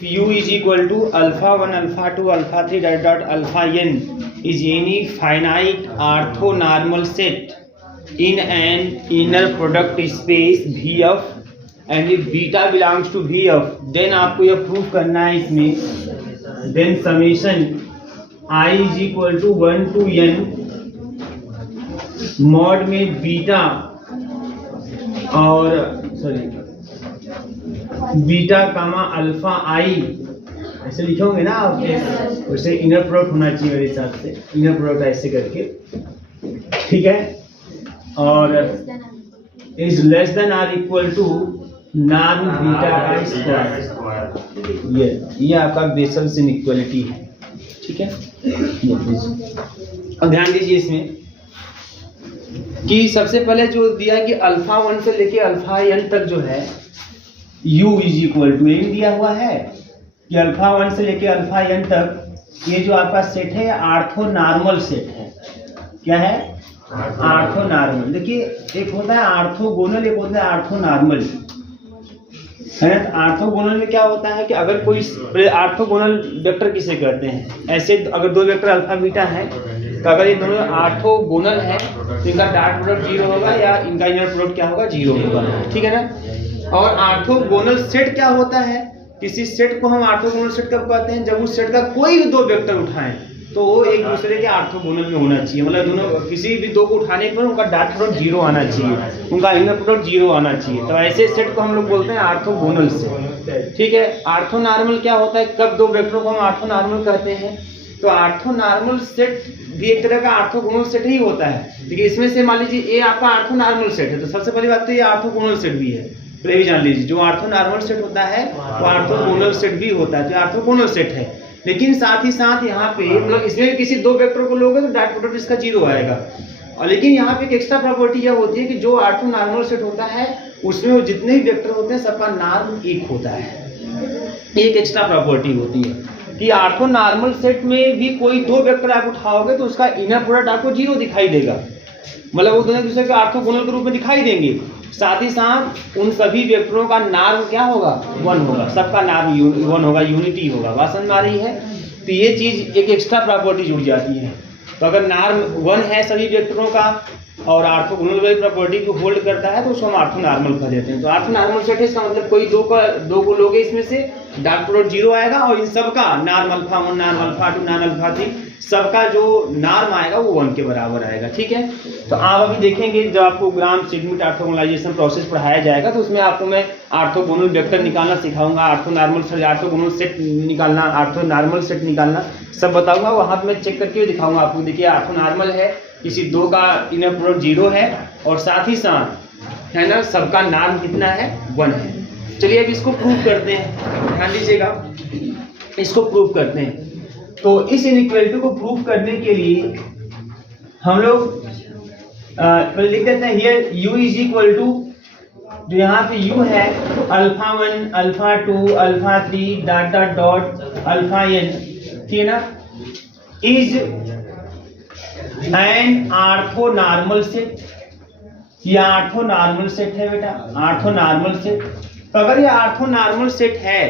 U is equal to alpha 1, alpha 2, alpha 3 dot alpha n is any finite orthonormal set in an inner product space Vf and if beta belongs to Vf, then आपको यह proof करना है इसमें then summation I is equal to 1 to n mod में beta और beta कामा alpha आई ऐसे लिखोगे ना आप, वैसे इनर प्रोडक्ट होना चाहिए मेरे हिसाब से, इनर प्रोडक्ट ऐसे करके, ठीक है। और is less than or equal to norm beta का स्क्वायर, ये आपका बेसल्स इनइक्वालिटी है, ठीक है। और ध्यान दीजिए इसमें कि सबसे पहले जो दिया है कि अल्फा 1 से लेके अल्फा n तक जो है u is equal to n दिया हुआ है कि अल्फा 1 से लेके अल्फा n तक ये जो आपका सेट है आर्थोनॉर्मल सेट है। क्या है? आर्थोनॉर्मल। देखिए एक होता है आर्थोगोनल, एक होता है आर्थोनॉर्मल, है ना। तो आर्थोगोनल में क्या होता है कि अगर कोई आर्थोगोनल वेक्टर किसे कहते हैं, ऐसे अगर दो वेक्टर अल्फा बीटा है तो अगर ये दोनों आर्थोगोनल है तो इनका डॉट प्रोडक्ट 0 होगा या इनका इनर प्रोडक्ट क्या होगा, 0 होगा, ठीक है ना। और आर्थोगोनल सेट क्या होता है, किसी सेट को हम आर्थोगोनल सेट कब कहते हैं, जब उस सेट का कोई भी दो वेक्टर उठाएं तो वो एक दूसरे के आर्थोगोनल में होना चाहिए, मतलब दोनों किसी भी दो को उठाने पर उनका डॉट प्रोडक्ट 0 आना चाहिए, उनका इनर प्रोडक्ट 0 आना चाहिए। तो ऐसे सेट को हम लोग बोलते हैं आर्थोगोनल सेट, ठीक है। आर्थोनॉर्मल क्या होता है, कब दो वेक्टरों को हम आर्थोनॉर्मल कहते हैं, तो आर्थोनॉर्मल सेट भी एक तरह का आर्थोगोनल सेट ही होता है। देखिए इसमें से मान लीजिए ये आपका आर्थोनॉर्मल सेट है, तो सबसे पहली बात तो ये आर्थोगोनल सेट भी है, तो ये भी जान लीजिए जो आर्थोनॉर्मल सेट होता है वो आर्थोगोनल सेट भी होता है, तो आर्थोगोनल सेट है। लेकिन साथ ही साथ यहाँ पे मतलब इसमें किसी दो वेक्टर को लोगे तो डॉट प्रोडक्ट इसका 0 आएगा। और लेकिन यहाँ पे एक एक्स्ट्रा प्रॉपर्टी यह होती है कि जो आर्थोनॉर्मल सेट होता है उसमें वो जितने भी वेक्टर होते हैं सबका नॉर्म 1 होता है। एक एक्स्ट्रा प्रॉपर्टी होती है कि आर्थोनॉर्मल सेट में भी कोई दो वेक्टर आप उठाओगे तो उसका इनर प्रोडक्ट आपको 0 दिखाई देगा, मतलब वो दोनों दूसरे के आर्थोगोनल के रूप में दिखाई देंगे। साथ ही साथ उन सभी वेक्टरों का नार्म क्या होगा, 1 होगा, सबका नार्म 1 होगा, यूनिटी होगा। बात समझ में आ रही है? तो ये चीज एक एक्स्ट्रा प्रॉपर्टी जुड़ जाती है। तो अगर नार्म 1 है सभी वेक्टरों का और आर्थोगोनल वाली प्रॉपर्टी को होल्ड करता है तो उसको हम आर्थोनॉर्मल कह देते हैं। तो आर्थोनॉर्मल सेट है, इसका मतलब कोई दो को लोगे इसमें से डॉट प्रोडक्ट 0 आएगा और इन सबका NAARM alpha 1, NAARM alpha 2, NAARM alpha 3 सबका जो नार्म आएगा वो 1 के बराबर आएगा, ठीक है। तो आप अभी देखेंगे जब आपको ग्राम सेगमेंट आर्थोगोनलाइजेशन प्रोसेस पढ़ाया जाएगा तो उसमें आपको मैं आर्थोगोनल वेक्टर निकालना सिखाऊंगा, आर्थोगोनल सेट निकालना, आर्थोनॉर्मल सेट निकालना सब बताऊंगा। वहां पे मैं चेक करके दिखाऊंगा आपको। देखिए आर्थोनॉर्मल है, किसी दो का इनर प्रोडक्ट 0 है और साथ ही साथ है ना सबका नार्म कितना है, 1 है। चलिए अब इसको प्रूव करते हैं, ध्यान दीजिएगा, इसको प्रूव करते हैं। तो इस इनइक्वालिटी को प्रूव करने के लिए हम लोग पहले लिख देते हैं here u is equal to, जो यहाँ पे u है alpha 1, alpha 2, alpha 3 dot dot डॉट अल्फा n, ठीक है ना, इज एन आर्थोनॉर्मल सेट। ये आर्थोनॉर्मल सेट है बेटा, आर्थोनॉर्मल सेट। तो अगर ये आर्थोनॉर्मल सेट है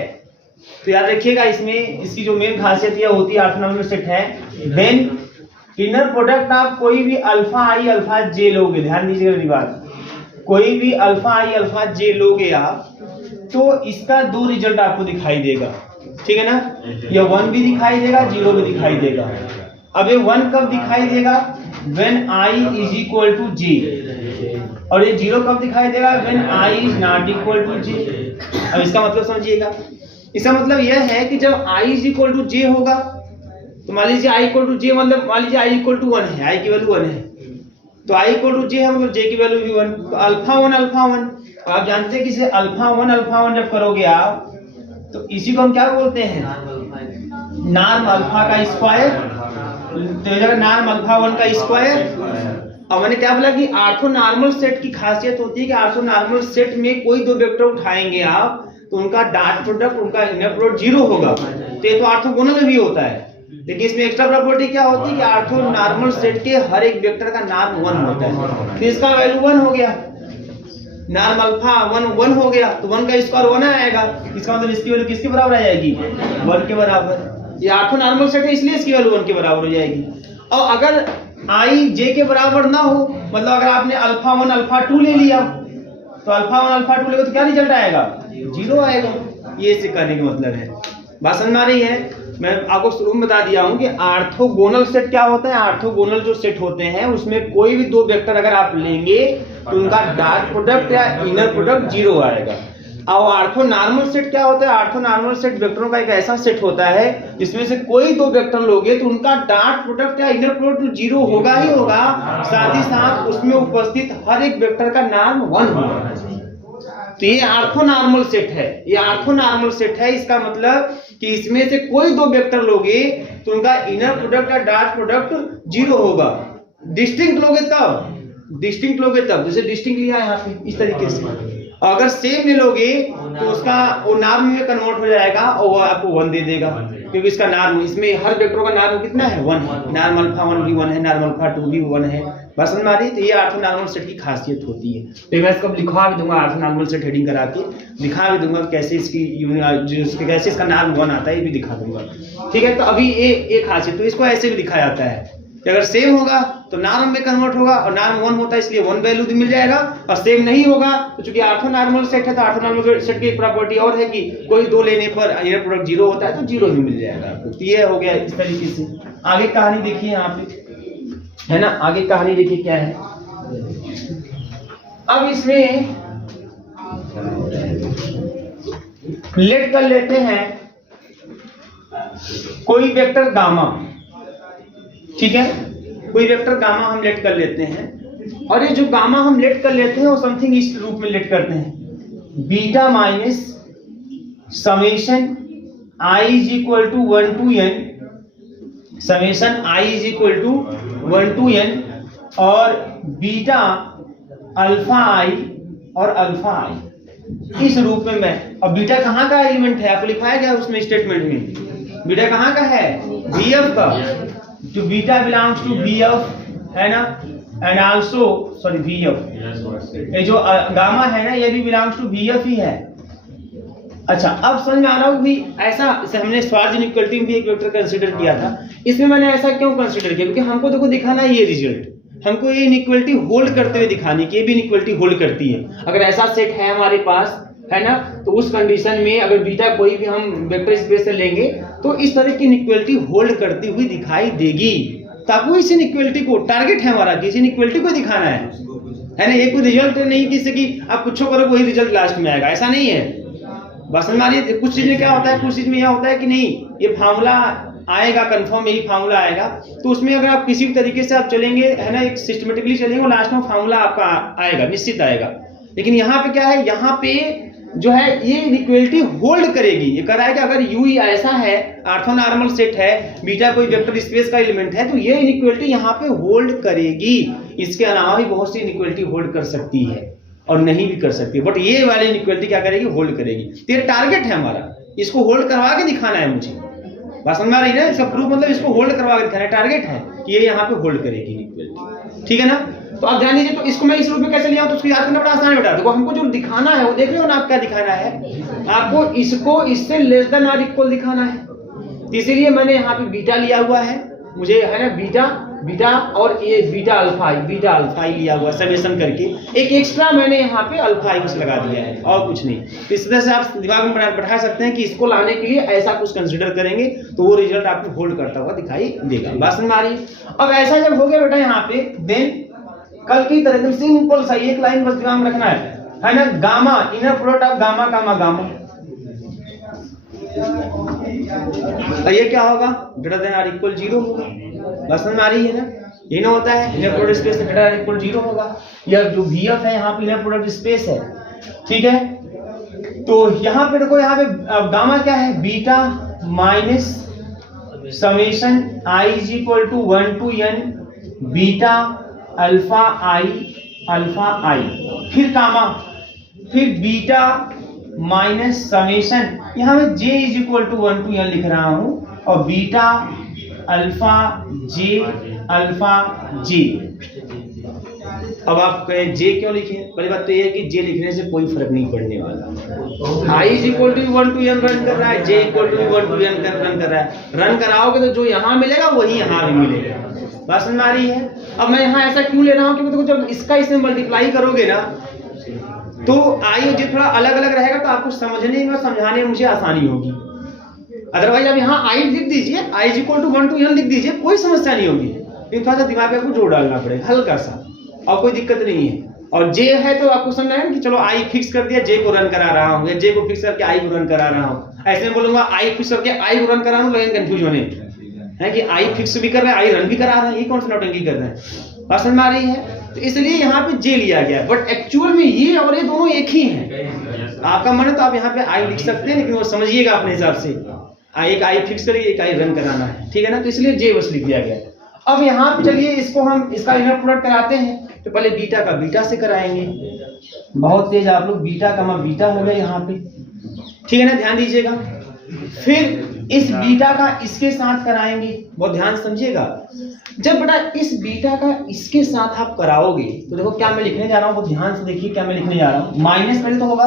तो याद रखिएगा इसमें इसकी जो मेन खासियत यह होती है आर्थोनॉर्मल सेट है व्हेन इनर प्रोडक्ट आप कोई भी अल्फा आई अल्फा जे लोगे, ध्यान दीजिएगा मेरी बात, कोई भी अल्फा आई अल्फा जे लोगे आप तो इसका दो रिजल्ट आपको दिखाई देगा, ठीक है ना। ये 1 भी दिखाई देगा, 0 भी दिखाई देगा। अब ये 1 कब दिखाई देगा, when i is equal to j, और ये 0 कब दिखाई देगा, when i is not equal to j। अब इसका मतलब समझिएगा, इसका मतलब यह है कि जब i is equal to j होगा तो मान लीजिए i इक्वल टू j, मतलब मान लीजिए i इक्वल टू 1 है, i की वैल्यू 1 है, तो i इक्वल टू j है मतलब j की वैल्यू भी 1, तो अल्फा 1 अल्फा 1। तो आप जानते हैं कि इसे अल्फा 1 जब करोगे आप तो इसी को हम क्या बोलते हैं, नार्म अल्फा का स्क्वायर, तो नार्म अल्फा 1 का स्क्वायर। अब मैंने क्या बोला कि आर्थोनॉर्मल सेट की खासियत होती है कि आर्थोनॉर्मल सेट में कोई दो वेक्टर उठाएंगे आप तो उनका डॉट प्रोडक्ट, उनका इनर प्रोडक्ट 0 होगा। तो ये तो आर्थोगोनल में भी होता है, लेकिन इसमें एक्स्ट्रा प्रॉपर्टी क्या होती है कि आर्थोनॉर्मल सेट के हर एक वेक्टर का नार्म 1 होता है, तो इसका वैल्यू 1 हो गया। नॉर्म अल्फा 1 हो गया तो 1 का स्क्वायर 1 आएगा, इसका मतलब इसकी वैल्यू किसके बराबर आ जाएगी, 1 के बराबर। ये ऑर्थो नॉर्मल सेट है इसलिए इसकी वैल्यू 1 के बराबर हो जाएगी। और अगर i j के बराबर ना हो, मतलब अगर आपने अल्फा 1 अल्फा 2 ले लिया तो अल्फा 1 अल्फा 2 लेगा तो क्या रिजल्ट आएगा, 0 आएगा। ये इससे करने का मतलब है। बात समझ में आ रही है? मैं आपको शुरू में बता दिया हूं कि ऑर्थोगोनल सेट क्या होता है। ऑर्थोगोनल जो सेट होते हैं उसमें कोई भी दो वेक्टर अगर आप लेंगे तो उनका डॉट प्रोडक्ट या इनर प्रोडक्ट 0 आएगा। और ऑर्थोनॉर्मल सेट क्या होता है, ऑर्थोनॉर्मल सेट वेक्टरों का एक ऐसा सेट होता है जिसमें से कोई दो वेक्टर लोगे तो उनका डॉट प्रोडक्ट या इनर प्रोडक्ट 0 होगा ही होगा, साथ ही साथ उसमें उपस्थित हर एक वेक्टर का नाम 1 होगा। तो ये ऑर्थोनॉर्मल सेट है, ये ऑर्थोनॉर्मल सेट है। इसका मतलब कि इसमें से कोई दो वेक्टर लोगे तो उनका इनर प्रोडक्ट या डॉट प्रोडक्ट 0 होगा। डिस्टिंक्ट लोगे तब जैसे डिस्टिंक्ट लिया है यहाँ पे इस तरीके से। अगर सेम ले लोगे तो उसका वो नॉर्म में कन्वर्ट हो जाएगा और वो आपको 1 दे देगा, क्योंकि इसका नॉर्म, इसमें हर वेक्टर का नॉर्म कितना है, 1 है। नॉर्म अल्फा 1 भी 1 है, नॉर्म अल्फा 2 भी 1 है। बस समझ में आ रही है? तो ये ऑर्थोनॉर्मल सेट की खासियत होती है। तो मैं इसको लिखवा भी दूंगा, ऑर्थोनॉर्मल सेट हेडिंग करा के दिखा भी दूंगा कैसे इसकी कैसे इसका नॉर्म 1 आता है, ये भी दिखा दूंगा। ठीक है, तो अभी ये खासियत, तो इसको ऐसे भी दिखाया जाता है कि अगर सेम होगा तो नॉर्म में कन्वर्ट होगा और नॉर्म 1 होता है इसलिए 1 वैल्यू मिल जाएगा, और सेम नहीं होगा तो चूंकि ऑर्थोनॉर्मल सेट है तो ऑर्थोनॉर्मल सेट की एक प्रॉपर्टी और है कि कोई दो लेने पर इनर प्रोडक्ट 0 होता है तो 0 ही मिल जाएगा। तो ये हो गया इस तरीके से। आगे कहानी देखिए यहाँ पे, है ना, आगे कहानी देखिए क्या है। अब इसमें लेट कर लेते हैं कोई वेक्टर गामा, ठीक है, कोई वेक्टर गामा हम लेट कर लेते हैं, और ये जो गामा हम लेट कर लेते हैं वो समथिंग इस रूप में लेट करते हैं, beta minus summation i is equal to 1 to n, summation i is equal to 1 to n, और बीटा अल्फा i और अल्फा i इस रूप में मैं। अब बीटा कहाँ का एलिमेंट है, आपको लिखाया गया उसमें स्टेटमेंट में, बीटा कहाँ का है, Bf का। तो बीटा बिलोंग्स टू Bf, है ना, एंड आल्सो सॉरी Vf, ये जो गामा है ना ये भी बिलोंग्स टू Vf ही है। अच्छा, अब समझ में आ रहा हो भी ऐसा, जैसे हमने स्वार्ज इनइक्वालिटी में भी एक वेक्टर कंसीडर किया था, इसमें मैंने ऐसा क्यों कंसीडर किया, क्योंकि हमको देखो दिखाना है ये रिजल्ट, हमको ये इनइक्वालिटी होल्ड करते हुए दिखानी कि ये भी इनइक्वालिटी होल्ड करती है। अगर ऐसा सेट है हमारे पास, है ना, तो उस कंडीशन में अगर बीटा कोई भी हम वेक्टर स्पेस से लेंगे तो इस तरह की इनइक्वालिटी होल्ड करती हुई दिखाई देगी। तो आपको इस इनइक्वालिटी को, टारगेट है हमारा कि इस इनइक्वालिटी को दिखाना है ना, ये कोई रिजल्ट नहीं किसी की आप कुछ करो वही रिजल्ट लास्ट में आएगा, ऐसा नहीं है। बस समझ में, कुछ चीज में क्या होता है, कुछ चीज में यह होता है कि नहीं ये फार्मूला आएगा, कंफर्म यही फार्मूला आएगा, तो उसमें अगर आप किसी भी तरीके से आप चलेंगे, है ना, एक सिस्टमेटिकली चलेंगे, लास्ट में फार्मूला आपका आएगा, निश्चित आएगा। लेकिन यहाँ पे क्या है, यहाँ पे जो है ये इनइक्वालिटी होल्ड करेगी। ये कह रहा है कि अगर u ऐसा है, ऑर्थोनॉर्मल सेट है, बीटा कोई वेक्टर स्पेस का एलिमेंट है, तो ये इनइक्वालिटी यहाँ पे होल्ड करेगी। इसके अलावा भी बहुत सी इनइक्वालिटी होल्ड कर सकती है और नहीं भी कर सकती, बट ये वाली इनइक्वालिटी क्या करेगी, होल्ड करेगी। तो ये टारगेट है हमारा, इसको होल्ड करवा के दिखाना है मुझे। बात समझ में आ रही है? इसका प्रूफ मतलब इसको होल्ड करवा के दिखाना है, टारगेट है कि ये यहाँ पे होल्ड करेगी इनइक्वालिटी, ठीक है ना। तो आप ध्यान दीजिए, तो इसको मैं इस रूप में कैसे लिया तो उसको याद करना बड़ा आसान है बेटा। देखो हमको जो दिखाना है वो देख रहे हो ना, आप क्या दिखाना है, आपको इसको इससे लेस देन और इक्वल दिखाना है। तो इसीलिए मैंने यहाँ पे बीटा लिया हुआ है, मुझे है ना बीटा और ये बीटा अल्फा आई लिया हुआ समेशन करके, एक एक्स्ट्रा मैंने यहाँ पे अल्फा आई कुछ लगा दिया है और कुछ नहीं। तो इस तरह से आप दिमाग में बैठा सकते हैं कि इसको लाने के लिए ऐसा कुछ कंसिडर करेंगे तो वो रिजल्ट आपको होल्ड करता हुआ दिखाई देगा। बात समझ में आ रही है? अब ऐसा जब हो गया बेटा यहाँ पे, देन कल की तरह एकदम सिंपल सा एक लाइन बस दिमाग में रखना है ना, gamma inner product of gamma gamma, तो ये क्या होगा, ग्रेटर देन और इक्वल 0 होगा। बस समझ में आ रही है ना, ये ना होता है inner product space greater than equal 0 होगा। या जो Vf है यहाँ पे इनर प्रोडक्ट स्पेस है, ठीक है। तो यहाँ पे देखो, यहाँ पे गामा क्या है, beta minus summation i is equal to 1 to n beta alpha i, फिर गामा, फिर बीटा माइनस समेशन, यहाँ में j is equal to 1 to n लिख रहा हूं, और बीटा अल्फा जे, अब आप कहें जे क्यों लिखें, पहली बात तो ये है कि जे लिखने से कोई फर्क नहीं पड़ने वाला। I is equal to 1 to n run कर रहा है, j equal to 1 to n run कर रहा है। रन कराओगे तो जो यहाँ मिलेगा वही यहाँ भी मिलेगा। बात समझ में आ रही है? अब मैं यहाँ ऐसा क्यों ले रहा हूँ, क्योंकि देखो जब इसका इसमें मल्टीप्लाई करोगे ना तो आई और जे थोड़ा अलग अलग रहेगा, तो आपको समझने में समझाने में मुझे आसानी होगी। अदरवाइज आप यहाँ आई लिख दीजिए, i is equal to 1 to n लिख दीजिए, कोई समस्या नहीं होगी। लेकिन थोड़ा सा दिमाग में आपको जोड़ डालना पड़ेगा हल्का सा, और कोई दिक्कत नहीं है। और जे है तो आपको समझना है कि चलो आई फिक्स कर दिया, जे को रन करा रहा हूँ, या जे को फिक्स करके आई को रन करा रहा हूँ। ऐसे में बोलूंगा आई फिक्स करके आई को रन करा रहा हूँ, लेकिन कंफ्यूज होने है कि आई फिक्स भी कर रहा है, आई रन भी करा रहा है, ये कौन सा नौटंकी कर रहे हैं। बात समझ में आ रही है? तो इसलिए यहाँ पे जे लिया गया, बट एक्चुअल में ये और ये दोनों एक ही हैं। आपका मन है तो आप यहाँ पे आई लिख सकते हैं, लेकिन वो समझिएगा अपने हिसाब से। एक आई फिक्स करिए, एक आई रन कराना है, ठीक है ना? तो इसलिए जे बस लिख दिया गया। अब यहाँ पे चलिए इसको हम इसका इनर प्रोडक्ट कराते हैं, तो पहले बीटा का बीटा से कराएंगे। बहुत तेज आप लोग, बीटा का बीटा हो गया यहाँ पे, ठीक है ना? ध्यान दीजिएगा। फिर इस बीटा का इसके साथ कराएंगे, बहुत ध्यान समझिएगा। जब बेटा इस बीटा का इसके साथ आप कराओगे तो देखो क्या मैं लिखने जा रहा हूँ, बहुत ध्यान से देखिए क्या मैं लिखने जा रहा हूँ। माइनस पहले तो होगा,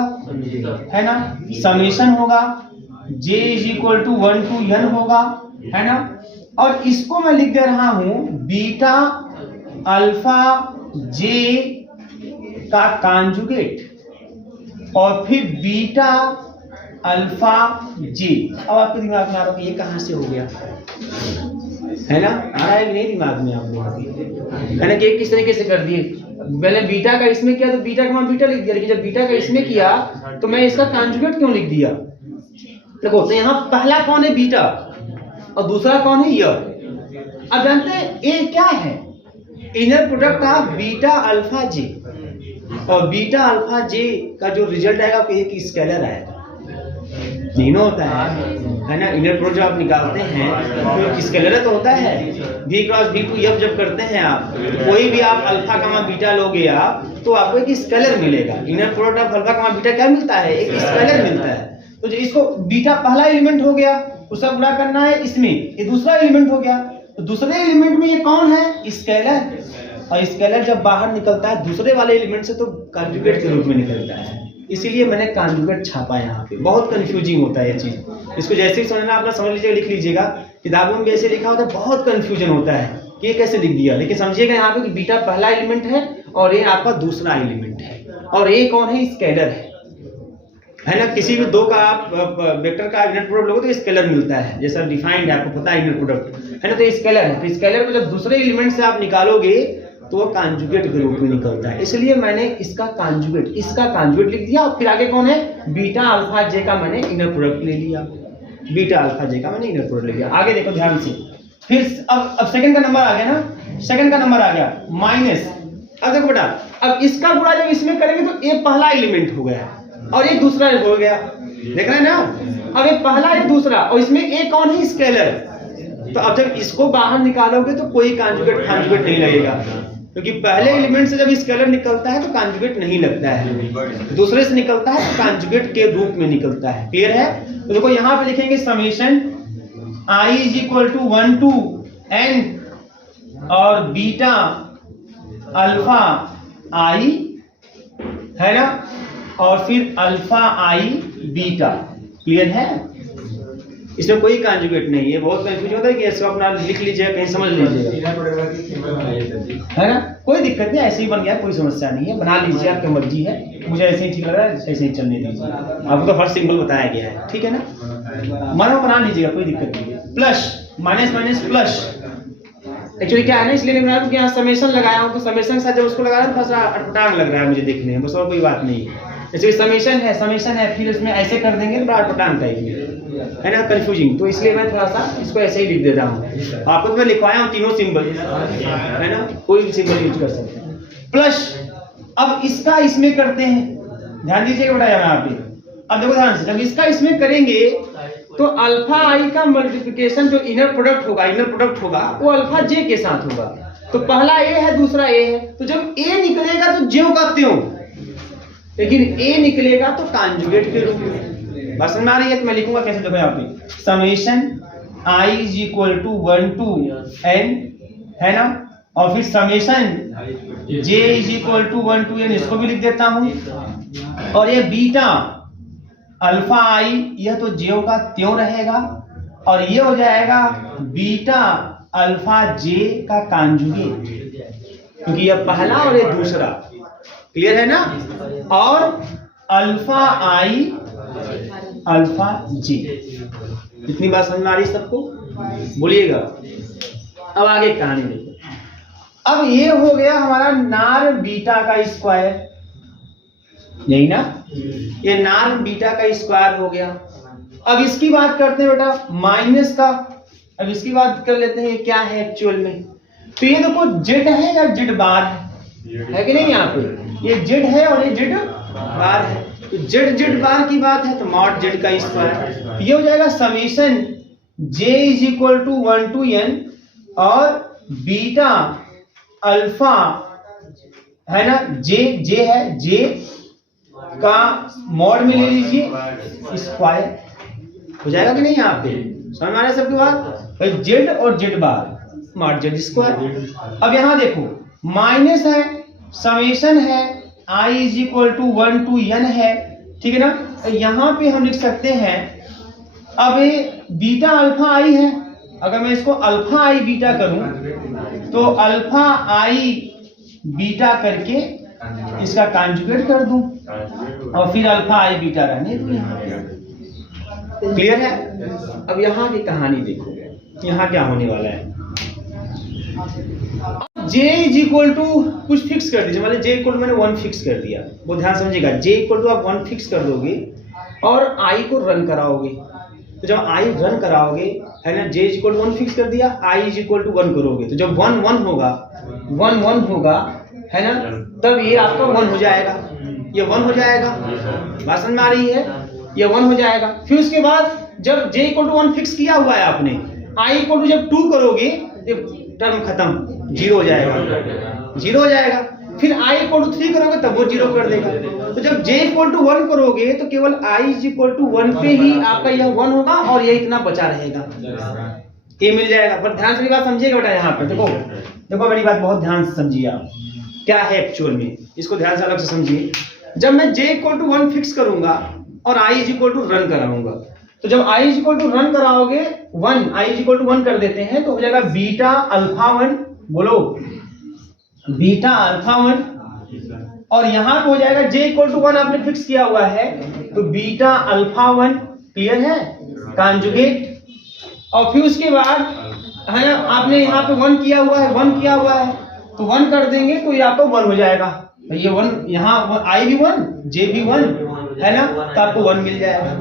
है ना? समेशन होगा, j is equal to 1 to n होगा, है ना? और इसको मैं लिख दे रहा हूं बीटा अल्फा जे का कांजुगेट, और फिर बीटा अल्फा जे। अब आपके दिमाग में आ रहा है ये कहां से हो गया, है ना? आ रहा है कि नहीं दिमाग में आप लोगों के, है ना? कि किस तरीके से कर दिए। मैंने बीटा का इसमें किया तो बीटा का बीटा लिख दिया, लेकिन जब बीटा का इसमें किया तो मैं इसका कांजुगेट क्यों लिख दिया? देखो तो यहाँ पहला कौन है? बीटा, और दूसरा कौन है? यह। अब जानते हैं ये क्या है? Inner product of beta alpha जे, और बीटा अल्फा जे का जो रिजल्ट आएगा वो एक स्केलर आएगा, तीनों होता है ना? इनर प्रोडक्ट जब आप निकालते हैं तो स्केलर तो होता है। v क्रॉस v2 f जब करते हैं आप, कोई भी आप अल्फा का बीटा लोगे आप, तो आपको एक स्केलर मिलेगा। इनर प्रोडक्ट ऑफ अल्फा का बीटा क्या मिलता है? एक स्केलर मिलता है। तो जो इसको बीटा पहला एलिमेंट हो गया, उसका गुणा करना है इसमें, ये दूसरा एलिमेंट हो गया। तो दूसरे एलिमेंट में ये कौन है? स्केलर। और स्केलर जब बाहर निकलता है दूसरे वाले एलिमेंट से तो कॉन्जुगेट के रूप में निकलता है, इसीलिए मैंने कॉन्जुगेट छापा यहाँ पे। बहुत कंफ्यूजिंग होता है ये चीज, इसको जैसे ही समझना अपना समझ लीजिएगा, लिख लीजिएगा। किताबों में जैसे लिखा होता है बहुत कंफ्यूजन होता है कि ये कैसे लिख दिया, लेकिन समझिएगा यहाँ पे कि बीटा पहला एलिमेंट है और ये आपका दूसरा एलिमेंट है, और ये कौन है? स्केलर है ना? किसी भी दो का आप वेक्टर का इनर प्रोडक्ट लोगे तो स्केलर मिलता है, जैसा डिफाइंड है, आपको पता है इनर प्रोडक्ट, है ना? तो स्केलर है। तो स्केलर को जब दूसरे एलिमेंट से आप निकालोगे तो वो कांजुगेट के रूप में निकलता है, इसलिए मैंने इसका कांजुगेट लिख दिया। और फिर आगे कौन है? बीटा अल्फा जे का मैंने इनर प्रोडक्ट ले लिया, बीटा अल्फा जे का मैंने इनर प्रोडक्ट ले लिया। आगे देखो ध्यान से, फिर अब सेकंड का नंबर आ गया ना, सेकंड का नंबर आ गया माइनस। अब देखो बेटा, अब इसका गुणा जब इसमें करेंगे तो ये पहला एलिमेंट हो गया और ये दूसरा हो गया, देख रहे हैं ना? अब ये पहला ये दूसरा, और इसमें एक कौन है? स्केलर। तो अब जब इसको बाहर निकालोगे तो कोई कांजुगेट नहीं लगेगा, क्योंकि पहले एलिमेंट से जब स्केलर निकलता है तो कांजुगेट नहीं लगता है, दूसरे से निकलता है तो कांजुगेट के रूप में निकलता है। क्लियर है? तो देखो यहाँ पे लिखेंगे summation i is equal to 1 to n और बीटा अल्फा i, है ना? और फिर अल्फा आई बीटा। क्लियर है? इसमें कोई कांजुगेट नहीं है। बहुत कंफ्यूजन होता है कि ऐसे अपना लिख लीजिएगा, कहीं समझ लीजिएगा, है ना? कोई दिक्कत नहीं, ऐसे ही बन गया, कोई समस्या नहीं है, बना लीजिए, आपकी मर्जी है। मुझे ऐसे ही ठीक लग रहा है, ऐसे ही चलने दीजिए। आपको तो हर सिंबल बताया गया है, ठीक है ना? मानो बना लीजिएगा, कोई दिक्कत नहीं है। Plus minus minus plus, actually क्या है ना, इसलिए नहीं बनाया क्योंकि यहाँ समेशन लगाया हूँ, तो समेशन के साथ जब उसको लगाया थोड़ा सा अटपटांग लग रहा है मुझे देखने में, बस और कोई बात नहीं है। जैसे समेशन है, फिर इसमें ऐसे कर देंगे तो अटपटांग टाइप में, है ना? कंफ्यूजिंग। तो इसलिए मैं थोड़ा सा इसको ऐसे ही लिख देता हूँ। आपको तो मैं लिखवाया हूँ तीनों सिंबल, है ना? कोई भी सिंबल यूज कर सकते हैं। प्लस अब इसका इसमें करते हैं, ध्यान दीजिएगा बेटा यहाँ पे। अब देखो ध्यान से, जब इसका इसमें करेंगे तो अल्फा आई का मल्टीप्लिकेशन जो इनर प्रोडक्ट होगा वो अल्फा जे के साथ होगा। तो पहला ए है, दूसरा ए है, तो जब ए निकलेगा तो ज्यों का त्यों, लेकिन ए निकलेगा तो कांजुगेट के रूप में। बस समझ आ रही है? तो मैं लिखूंगा कैसे, देखो यहाँ पे summation i is equal to 1 to n, है ना? और फिर summation j is equal to 1 to n, इसको भी लिख देता हूं। और ये बीटा अल्फा आई, यह तो ज्यों का त्यों रहेगा, और ये हो जाएगा बीटा अल्फा जे का कांजुगेट, क्योंकि यह पहला और ये दूसरा। क्लियर है ना? और अल्फा आई अल्फा जे। इतनी बात समझ में आ रही है सबको? बोलिएगा। अब आगे कहानी देखो। अब ये हो गया हमारा नार बीटा का स्क्वायर, यही ना? ये नार बीटा का स्क्वायर हो गया। अब इसकी बात करते हैं बेटा माइनस का। अब इसकी बात कर लेते हैं ये क्या है एक्चुअल में। तो ये देखो जेड है या जेड बार है कि नहीं? यहाँ पे ये जेड है और ये जेड बार है। तो जेड जेड बार की बात है तो मॉड जेड का स्क्वायर, ये हो जाएगा summation J is equal to 1 to n और बीटा अल्फा है ना, जे है, जे का मॉड में ले लीजिए स्क्वायर, हो जाएगा कि नहीं? यहाँ पे समझ में आ रहा है सबकी बात? जेड और z bar mod z square. अब यहाँ देखो माइनस है, समेशन है, i is equal to 1 to n है, ठीक है ना? यहाँ पे हम लिख सकते हैं, अब ये बीटा अल्फा आई है, अगर मैं इसको अल्फा आई बीटा करूं तो अल्फा आई बीटा करके इसका कॉन्जुगेट कर दूं और फिर अल्फा आई बीटा रहने दूं यहाँ पे। क्लियर है? अब यहाँ की कहानी देखो, यहाँ क्या होने वाला है। j इज इक्वल टू कुछ फिक्स कर दीजिए, मतलब j इक्वल टू मैंने 1 फिक्स कर दिया, वो ध्यान समझिएगा। j इक्वल टू आप 1 फिक्स कर दोगे और i को रन कराओगे। तो जब i रन कराओगे है ना, j is equal to 1 fix कर दिया, i इज इक्वल टू 1 करोगे तो जब 1 1 होगा, 1 1 होगा है ना, तब ये आपका 1 हो जाएगा, ये 1 हो जाएगा। बात समझ में आ रही है? ये 1 हो जाएगा। फिर उसके बाद जब j इक्वल टू 1 फिक्स किया हुआ है आपने, i इक्वल टू जब 2 करोगे टर्म खत्म, 0 हो जाएगा, 0 हो जाएगा। फिर i इक्वल टू 3 करोगे तब वो 0 कर देगा। तो जब j इक्वल टू 1 करोगे तो केवल i इज इक्वल टू 1 पे ही आपका यह 1 होगा और ये इतना बचा रहेगा, ये मिल जाएगा। पर ध्यान से बात समझिएगा बेटा, यहाँ पे देखो देखो मेरी बात बहुत ध्यान से समझिए आप, क्या है एक्चुअल में, इसको ध्यान से अलग से समझिए। जब मैं j इक्वल टू 1 फिक्स करूंगा और i is equal to run कराऊंगा, तो जब i is equal to run कराओगे 1, i इज इक्वल टू 1 कर देते हैं तो हो जाएगा बीटा अल्फा 1, बोलो बीटा अल्फा 1, और यहाँ पे हो जाएगा j इक्वल टू 1 आपने फिक्स किया हुआ है तो बीटा अल्फा 1। क्लियर है? कॉन्जुगेट। और फिर उसके बाद है ना, आपने यहाँ पे 1 किया हुआ है, 1 किया हुआ है तो 1 कर देंगे तो ये आपको 1 हो जाएगा। तो ये 1 यहाँ i भी 1 j भी 1 है ना, तो आपको 1 मिल जाएगा।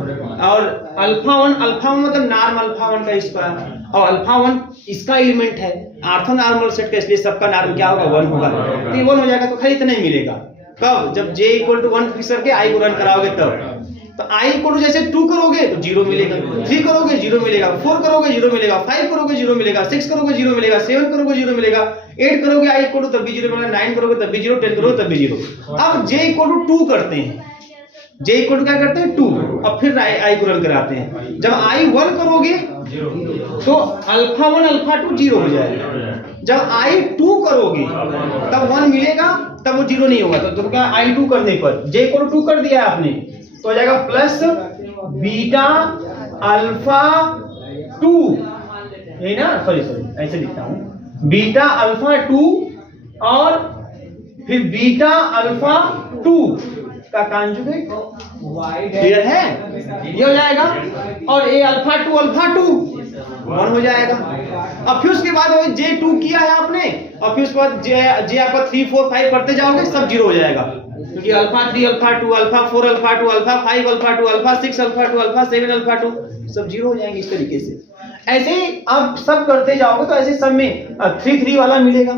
और अल्फा 1 मतलब नॉर्म अल्फा 1 का स्क्वायर, और अल्फा 1 इसका एलिमेंट है ऑर्थो नॉर्मल सेट का, इसलिए सबका नॉर्म क्या होगा? 1 होगा। तो ये 1 हो जाएगा। तो खाली इतना ही मिलेगा। कब? जब j इक्वल टू 1 फिक्स करके i को रन कराओगे तब। तो i इक्वल टू जैसे 2 करोगे तो 0 मिलेगा, 3 करोगे 0 मिलेगा, 4 करोगे 0 मिलेगा, 5 करोगे 0 मिलेगा, 6 करोगे 0 मिलेगा, 7 करोगे 0 मिलेगा, 8 करोगे i इक्वल टू तब भी 0 मिलेगा, 9 करोगे तब भी 0, 10 करोगे तब भी 0। अब j इक्वल टू 2 करते हैं, j इक्वल टू क्या करते हैं? 2, अब फिर i को रन कराते हैं। जब i 1 करोगे तो अल्फा 1 अल्फा 2 0 हो जाएगा। जब i 2 करोगे तब 1 मिलेगा, तब वो 0 नहीं होगा। तो क्या i 2 करने पर j इक्वल टू 2 कर दिया आपने तो हो जाएगा प्लस बीटा अल्फा 2, यही ना? सॉरी ऐसे लिखता हूं, बीटा अल्फा 2 और फिर बीटा अल्फा 2 का कॉन्जुगेट। क्लियर है? ये हो जाएगा। और ये अल्फा 2 1 हो जाएगा। अब फिर उसके बाद j2 किया है आपने, और फिर उसके बाद j आपका 3 4 5 करते जाओगे सब 0 हो जाएगा, क्योंकि alpha 3 alpha 2 alpha 4 alpha 2 alpha 5 alpha 2 alpha 6 alpha 2 alpha 7 alpha 2 सब 0 हो जाएंगे इस तरीके से। ऐसे ही आप सब करते जाओगे तो ऐसे सब में 3 3 वाला मिलेगा,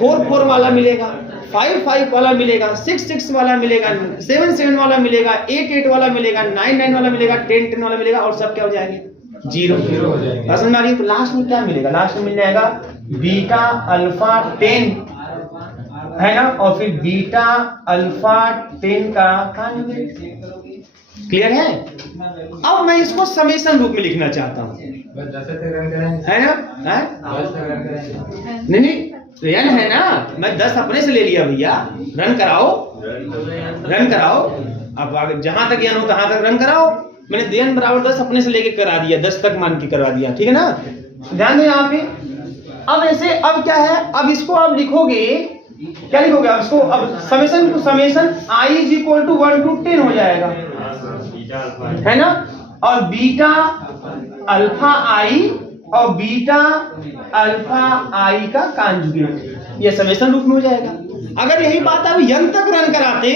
4 4 वाला मिलेगा, 5 5 वाला मिलेगा, 6 6 वाला मिलेगा, 7 7 वाला मिलेगा, 8 8 वाला मिलेगा, 9 9 वाला मिलेगा, 10 10 वाला मिलेगा, और सब क्या हो जाएंगे? 0 हो जाएगा। समझ में आ रही है? तो लास्ट में क्या मिलेगा? लास्ट में मिल जाएगा बीटा अल्फा 10 है ना, और फिर बीटा अल्फा 10 का कॉन्जुगेट। क्लियर है? अब मैं इसको समेशन रूप में लिखना चाहता हूं, है ना? नहीं नहीं, तो n है ना, मैं 10 अपने से ले लिया भैया, रन कराओ, रन कराओ, अब जहां तक n हो तहां तक रन कराओ। मैंने n बराबर 10 अपने से लेके करा दिया, 10 तक मान के करवा दिया, ठीक है ना। ध्यान दो यहाँ पे। अब ऐसे, अब क्या है, अब इसको आप लिखोगे, क्या लिखोगे आप इसको, अब summation to summation i is equal to 1 to 10 हो जाएगा, है ना। और बीटा अल्फा आई और बीटा अल्फा आई का कांजुगेट, ये समेशन रूप में हो जाएगा। अगर यही बात आप n तक रन कराते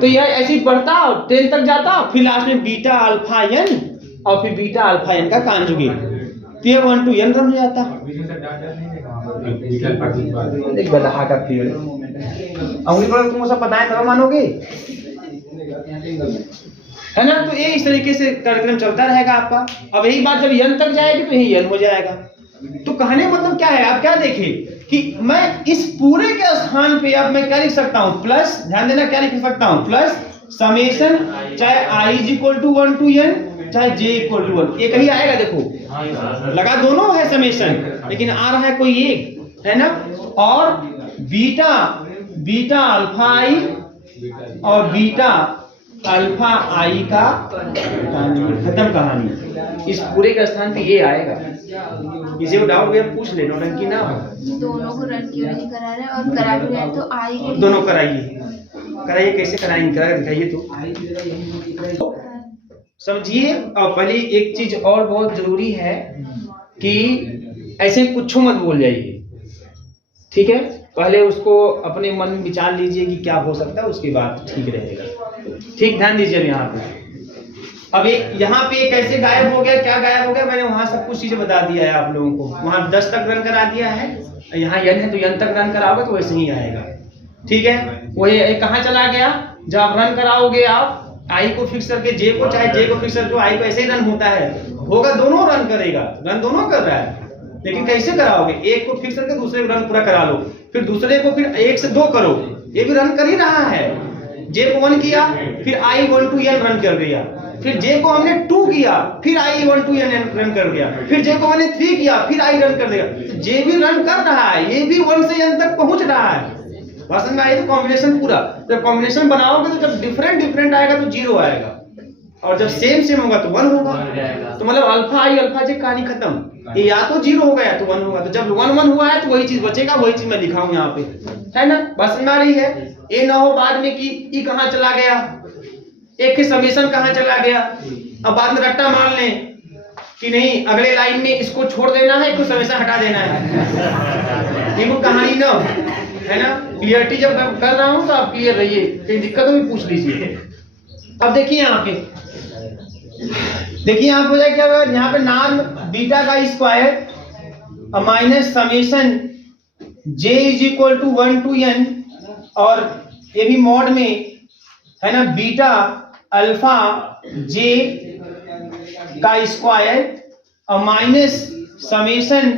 तो यह ऐसे ही बढ़ता 10 तक जाता, फिर लास्ट में बीटा अल्फा n और फिर बीटा अल्फा n का कांजुगेट, तो ये 1 to n रन हो जाता। एक बदहा का पेड़ अंगुली पर तुमको सब पता है तब मानोगे, है ना। तो ये इस तरीके से कार्यक्रम चलता रहेगा आपका। अब यही बात जब n तक जाएगी तो यही n हो जाएगा। तो कहने मतलब क्या है, आप क्या देखें कि मैं इस पूरे के स्थान पे अब मैं क्या लिख सकता हूं, प्लस, ध्यान देना क्या लिख सकता हूं, प्लस समेशन, चाहे i is equal to 1 to n, चाहे j इक्वल टू 1, एक ही आएगा। देखो लगा दोनों है समेशन, लेकिन आ रहा है कोई एक, है ना। और बीटा बीटा अल्फा आई और बीटा अल्फा आई का खत्म कहानी। इस पूरे के स्थान पे ये आएगा। किसी को डाउट हुआ पूछ ले, नौटंकी ना हो। दोनों को रन क्यों नहीं करा रहे और करा भी रहे तो आई दोनों कराइए, कराइए, कैसे कराएंगे, करा दिखाइए तो समझिए। और पहले एक चीज और बहुत जरूरी है कि ऐसे कुछ मत बोल जाइए, ठीक है। पहले उसको अपने मन में विचार लीजिए कि क्या हो सकता है, उसके बाद ठीक रहेगा। ठीक, ध्यान दीजिए यहाँ पे। अब एक यहाँ पे कैसे गायब हो गया, क्या गायब हो गया, मैंने वहां सब कुछ चीजें बता दिया है आप लोगों को। वहां 10 तक रन करा दिया है, यहाँ n है तो n तक रन कराओगे तो वैसे ही आएगा, ठीक है। वही कहाँ चला गया, जब आप रन कराओगे आप आई को फिक्स करके j को, चाहे j को फिक्स करके आई को, ऐसे ही रन होता है, होगा, दोनों रन करेगा, रन दोनों कर रहा है। लेकिन कैसे कराओगे, एक को फिक्स करके दूसरे को रन पूरा करा लो, फिर दूसरे को फिर 1 से 2 करो, ये भी रन कर ही रहा है। j को 1 किया, फिर i 1 to n रन कर दिया, फिर j को हमने 2 किया, फिर i 1 to n रन कर दिया, फिर j को हमने 3 किया, फिर i रन कर देगा। j भी रन कर रहा है, ये भी 1 से n तक पहुंच रहा है। समझ में आई तो कॉम्बिनेशन पूरा। जब कॉम्बिनेशन बनाओगे तो जब डिफरेंट डिफरेंट आएगा तो 0 आएगा, और जब सेम सेम होगा तो 1 होगा। तो मतलब अल्फा आई अल्फा जे कहानी खत्म। ये या तो 0 होगा या तो 1 होगा। तो जब 1 1 हुआ है तो वही चीज बचेगा, वही चीज मैं लिखा हूं यहाँ पे, है ना। बस में आ रही है। ये ना हो बाद में कि ई कहाँ चला गया, एक के समेशन कहाँ चला गया, अब बाद में रट्टा मार लें कि नहीं अगले लाइन में इसको छोड़ देना है, इसको समेशन हटा देना है। ये वो कहानी ना, है ना। क्लियरिटी जब मैं कर रहा हूं तो आप क्लियर रहिए, कहीं दिक्कत हो भी पूछ लीजिए। अब देखिए यहाँ पे, देखिए यहाँ पे हो जाए क्या, यहाँ पे नाम बीटा का square minus summation j is equal to 1 to n, और ये भी मॉड में है ना, बीटा अल्फा j का स्क्वायर और minus summation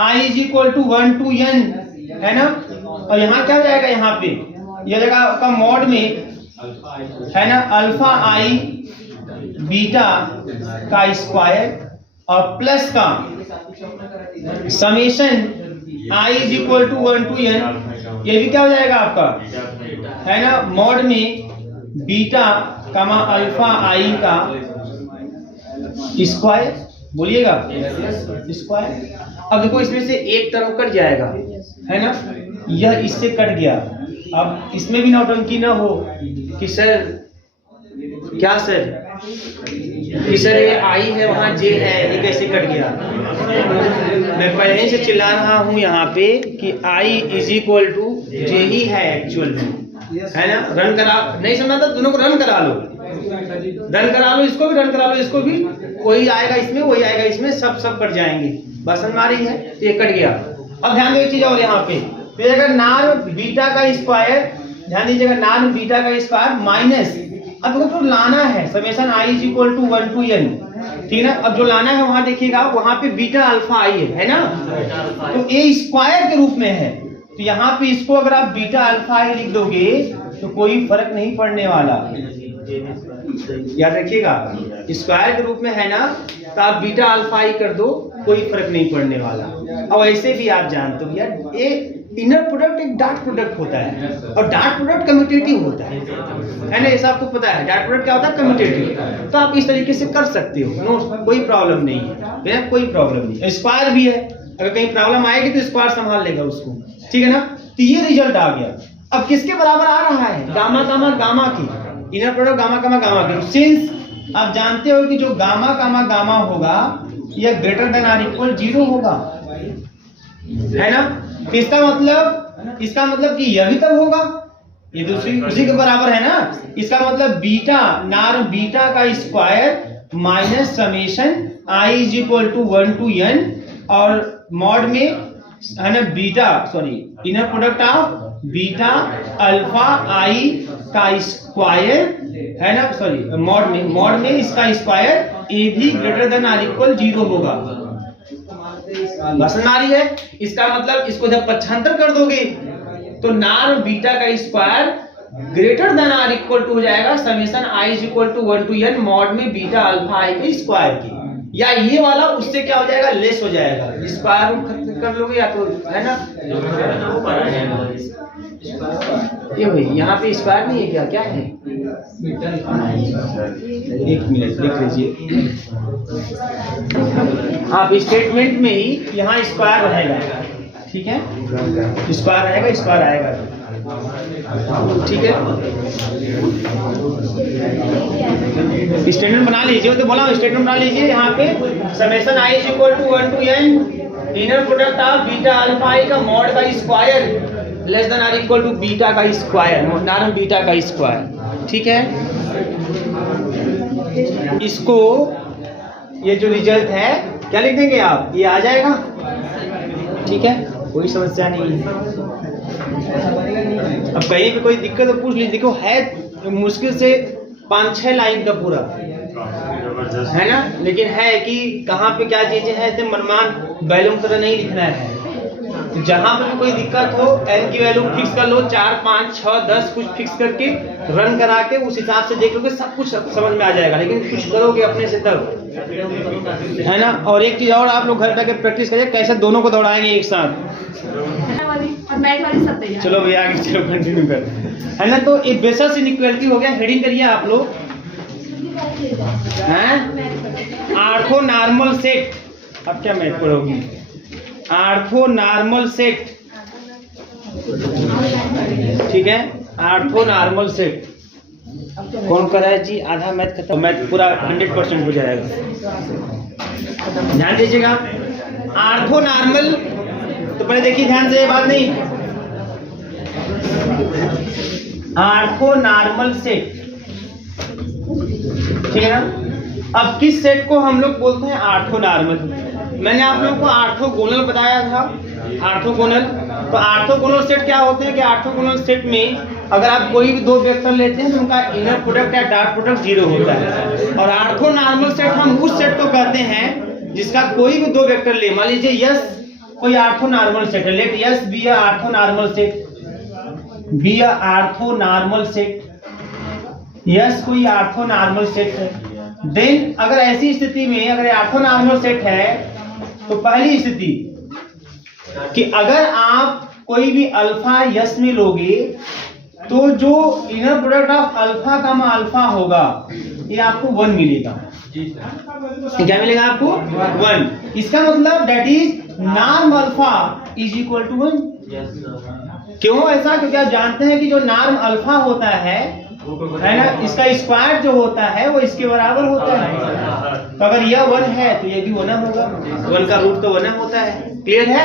i is equal to 1 to n, है ना। और यहाँ क्या हो जाएगा, यहाँ पे यह जगह आपका मॉड में है ना अल्फा आई बीटा का स्क्वायर और प्लस का summation i is equal to 1 to n, ये भी क्या हो जाएगा आपका, है ना, मॉड में बीटा कमा अल्फा आई का स्क्वायर, बोलिएगा स्क्वायर। अब देखो इसमें से एक तरफ कट जाएगा, है ना, यह इससे कट गया। अब इसमें भी नौटंकी ना हो कि सर क्या सर, कि सर ये आई है वहाँ जे है, ये कैसे कट गया। मैं पहले से चिल्ला रहा हूँ यहाँ पे कि आई इज इक्वल टू जे ही है एक्चुअल में, है ना। रन करा, नहीं समझा तो दोनों को रन करा लो, रन करा लो, इसको भी रन करा लो, इसको भी, वही आएगा इसमें, वही आएगा इसमें, सब कट जाएंगे। बस हमारी है तो ये कट गया। अब ध्यान दो एक चीज और यहाँ पे, तो अगर नान बीटा का स्क्वायर, ध्यान दीजिएगा, नान बीटा का स्क्वायर माइनस, अब तो लाना है summation i is equal to 1 to n, ठीक है ना। अब जो लाना है वहां देखिएगा, वहां पे बीटा अल्फा आई है ना, तो ए स्क्वायर के रूप में है, तो यहाँ पे इसको अगर आप बीटा अल्फा आई लिख दोगे तो कोई फर्क नहीं पड़ने वाला, याद रखिएगा। स्क्वायर के रूप में है ना, तो आप बीटा अल्फा आई कर दो, कोई फर्क नहीं पड़ने वाला। और ऐसे भी आप जानते हो यार, ये इनर प्रोडक्ट एक डॉट प्रोडक्ट होता है और डॉट प्रोडक्ट कम्यूटेटिव होता है ना, ऐसा आपको पता है। डॉट प्रोडक्ट क्या होता है? कम्यूटेटिव। तो आप इस तरीके से कर सकते हो, नो कोई प्रॉब्लम नहीं है, कोई प्रॉब्लम नहीं। स्क्वायर भी है, अगर कहीं प्रॉब्लम आएगी तो स्क्वायर संभाल लेगा उसको, ठीक है ना। तो ये रिजल्ट आ गया। अब किसके बराबर आ रहा है? गामा कामा गामा की, इनर प्रोडक्ट गामा कामा गामा की। सिंस आप जानते हो कि जो गामा कामा गामा होगा यह ग्रेटर देन आर इक्वल 0 होगा, है ना। इसका मतलब कि यह भी तब होगा, ये दूसरी उसी के बराबर है ना। इसका मतलब बीटा नार्म बीटा का square minus summation I is equal to 1 to n और मॉड में है ना beta sorry inner product of beta alpha i का स्क्वायर है ना, सॉरी मॉड में इसका स्क्वायर ए भी ग्रेटर देन आर इक्वल 0 होगा। समझ आ रही है? इसका मतलब इसको जब पक्षांतर कर दोगे तो नार्म बीटा का square greater than or equal to हो जाएगा summation I is equal to 1 to n mod में बीटा अल्फा आई के स्क्वायर की, या ये वाला उससे क्या हो जाएगा? लेस हो जाएगा। स्क्वायर रूट कर लोगे या तो है ना, ये भाई यहाँ पे स्क्वायर नहीं है क्या? क्या है? एक मिनट देख लीजिए आप, स्टेटमेंट में ही यहाँ स्क्वायर रहेगा, ठीक है, स्क्वायर रहेगा, स्क्वायर आएगा, ठीक है। स्टेटमेंट बना लीजिए, तो बोला स्टेटमेंट बना लीजिए। यहाँ पे summation I is equal to 1 to n inner product of beta alpha i का मॉड का square less than or equal to beta का स्क्वायर, नार्म बीटा का स्क्वायर, ठीक है। इसको ये जो रिजल्ट है क्या लिख देंगे आप? ये आ जाएगा, ठीक है, कोई समस्या नहीं है। अब कहीं पे कोई दिक्कत तो पूछ लीजिए। देखो है मुश्किल से 5-6 लाइन का पूरा है ना, लेकिन है कि कहाँ पे क्या चीजें हैं, ऐसे मनमान वैल्यू तरह नहीं लिखना है। तो जहां पर भी कोई दिक्कत हो n की वैल्यू फिक्स कर लो, 4, 5, 6, 10 कुछ फिक्स करके रन करा के उस हिसाब से देख लोगे, सब कुछ समझ में आ जाएगा। लेकिन कुछ करोगे अपने से तब, है ना। और एक चीज और आप लोग घर जाके प्रैक्टिस करिए, कैसे दोनों को दौड़ाएंगे एक साथ। चलो भैया आगे चलो कंटिन्यू कर, है ना। तो एक बेसिस इनइक्वालिटी हो गया, हेडिंग करिए आप लोग, हैं आर्थो नॉर्मल सेट। अब क्या मैथ पढ़ोगी? आर्थो नॉर्मल सेट, ठीक है, आर्थो नॉर्मल सेट कौन कर रहा है जी? आधा मैथ खत्म, मैथ पूरा 100% हो जाएगा। ध्यान दीजिएगा, आर्थो नॉर्मल, तो पहले देखिए ध्यान से, ये बात नहीं, आर्थो नॉर्मल सेट, ठीक है ना। अब किस सेट को हम लोग बोलते हैं? Ortho normal. मैंने आप लोगों को आर्थोगोनल बताया था, आर्थोगोनल। तो आर्थोगोनल सेट क्या होते हैं कि आर्थोगोनल सेट में अगर आप कोई भी दो वेक्टर लेते हैं तो उनका इनर प्रोडक्ट या डॉट प्रोडक्ट 0 होता है। और आर्थो नॉर्मल सेट हम उस सेट को कहते हैं जिसका कोई भी दो वेक्टर ले, मान लीजिए यस कोई आर्थो नॉर्मल सेट है, let S be a orthonormal set, be a orthonormal set, S कोई आर्थो नॉर्मल सेट है। देन अगर ऐसी स्थिति में अगर आर्थो नॉर्मल सेट है तो पहली स्थिति कि अगर आप कोई भी अल्फा यस में लोगे तो जो inner product of alpha comma alpha होगा ये आपको 1 मिलेगा। क्या मिलेगा आपको? 1। इसका मतलब that is norm alpha is equal to 1। क्यों ऐसा? क्योंकि आप जानते हैं कि जो नॉर्म अल्फा होता है ना, इसका स्क्वायर जो होता है वो इसके बराबर होता है। तो अगर यह 1 है तो ये भी 1 होगा, 1 का रूट तो 1 होता है। क्लियर है?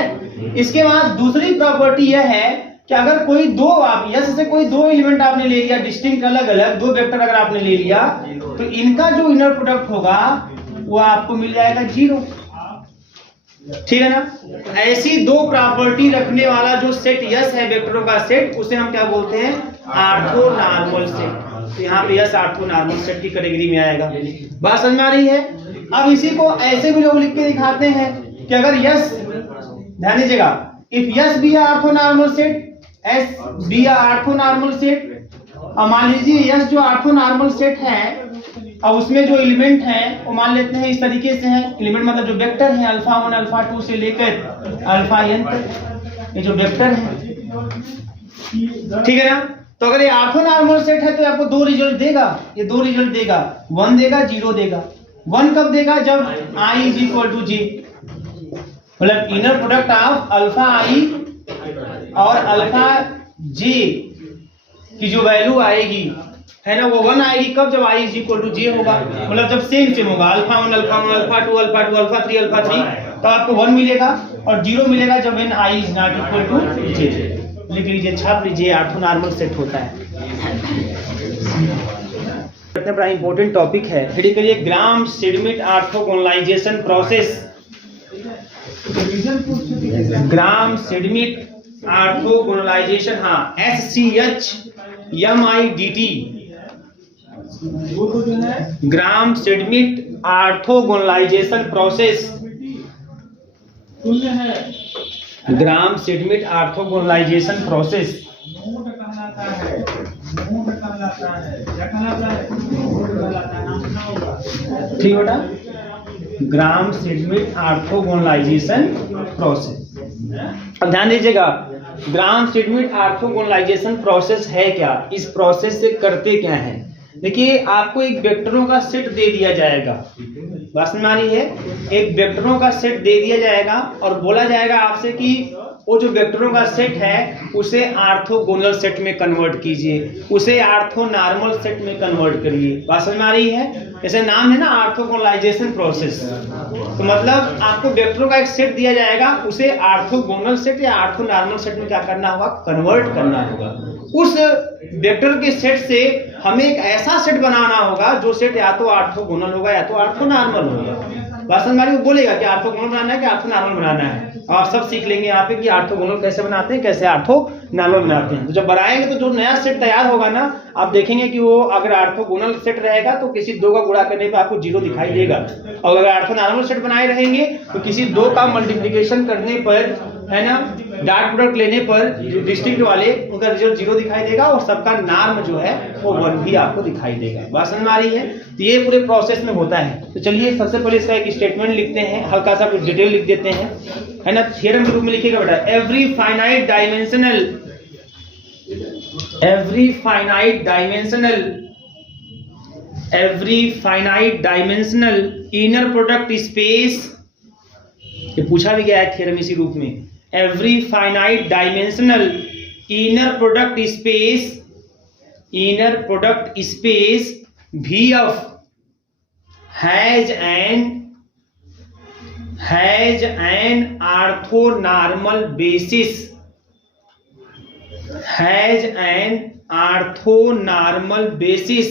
इसके बाद दूसरी प्रॉपर्टी यह है कि अगर कोई दो आप यस से कोई दो एलिमेंट आपने ले लिया, डिस्टिंक्ट अलग अलग दो वेक्टर अगर आपने ले लिया तो इनका जो इनर प्रोडक्ट होगा वो आपको मिल जाएगा 0। ठीक है ना। ऐसी दो प्रॉपर्टी रखने वाला जो सेट यस है वेक्टरों का सेट, उसे हम क्या बोलते हैं? Ortho normal set. तो यहाँ पे यस आर्थो नॉर्मल सेट की कैटेगरी में आएगा। बात समझ में आ रही है? अब इसी को ऐसे भी लोग लिख के दिखाते हैं कि अगर यस, ध्यान दीजिएगा, if S be orthonormal set, S be orthonormal set, और मान लीजिए यस जो आर्थो नॉर्मल सेट है अब उसमें जो एलिमेंट हैं वो मान लेते हैं इस तरीके से हैं, एलिमेंट मतलब जो वेक्टर हैं अल्फा 1 अल्फा 2 से लेकर अल्फा n तक, ये जो वेक्टर है, ठीक है ना। तो अगर ये ऑर्थोनॉर्मल सेट है तो आपको दो रिजल्ट देगा, ये दो रिजल्ट देगा, 1 देगा 0 देगा। 1 कब देगा? जब i is equal to j, मतलब inner product of alpha i और अल्फा j की जो वैल्यू आएगी है ना वो 1 आएगी कब? जब i is equal to j होगा, मतलब जब सेम होगा alpha 1 alpha 1 alpha 2 alpha 2 alpha 3 alpha 3, तो आपको 1 मिलेगा और 0 मिलेगा जब n i is not equal to j। लिख लीजिए, छाप लीजिए, ऑर्थोनॉर्मल सेट होता है। इतना बड़ा इंपॉर्टेंट टॉपिक है, हेडिंग करिए Gram Schmidt ऑर्थोगोनलाइजेशन process. Gram Schmidt ऑर्थोगोनलाइजेशन, हाँ SCHMIDT, Gram Schmidt ऑर्थोगोनलाइजेशन process, Gram Schmidt ऑर्थोगोनलाइजेशन process. ठीक बेटा, ग्राम श्मिट ऑर्थोगोनलाइजेशन प्रोसेस। अब ध्यान दीजिएगा, ग्राम श्मिट ऑर्थोगोनलाइजेशन प्रोसेस है क्या, इस प्रोसेस से करते क्या है। देखिए आपको एक वेक्टरों का सेट दे दिया जाएगा, बात समझ में आ रही है, एक वेक्टरों का सेट दे दिया जाएगा और बोला जाएगा आपसे कि वो जो वेक्टरों का सेट है उसे ऑर्थोगोनल सेट में कन्वर्ट कीजिए, उसे ऑर्थोनॉर्मल सेट में कन्वर्ट करिए। बात समझ में आ रही है, जैसे नाम है ना ऑर्थोगोनलाइजेशन प्रोसेस, तो मतलब आपको वेक्टरों का एक सेट दिया जाएगा, उसे ऑर्थोगोनल सेट या ऑर्थोनॉर्मल सेट में क्या करना होगा? कन्वर्ट करना होगा। उस वेक्टर के सेट से हमें एक ऐसा सेट बनाना होगा जो सेट या तो ऑर्थोगोनल होगा या तो ऑर्थोनॉर्मल होगा। बात समझ में आ रही है, वो बोलेगा कि ऑर्थोगोनल बनाना है कि ऑर्थोनॉर्मल बनाना है, और सब सीख लेंगे यहाँ पे कि ऑर्थोगोनल कैसे बनाते हैं, कैसे ऑर्थोनॉर्मल बनाते हैं। तो जब बनाएंगे तो जो नया सेट तैयार होगा ना, आप देखेंगे कि वो अगर ऑर्थोगोनल सेट रहेगा तो किसी दो का गुणा करने पे आपको 0 दिखाई देगा, और अगर ऑर्थोनॉर्मल सेट बनाए रहेंगे तो किसी दो का मल्टीप्लिकेशन करने पर है ना, डॉट प्रोडक्ट लेने पर जो डिस्ट्रिक्ट वाले उनका रिजल्ट 0 दिखाई देगा और सबका नार्म जो है वो 1 भी आपको दिखाई देगा। बात समझ में आ रही है, तो ये पूरे प्रोसेस में होता है। तो चलिए सबसे पहले इसका एक स्टेटमेंट लिखते हैं, हल्का सा कुछ डिटेल लिख देते हैं, है ना। थ्योरम के रूप में लिखिएगा बेटा, every finite dimensional inner product space, ये पूछा भी गया है थ्योरम इसी रूप में, every finite dimensional inner product space VF has an orthonormal basis, has an orthonormal basis,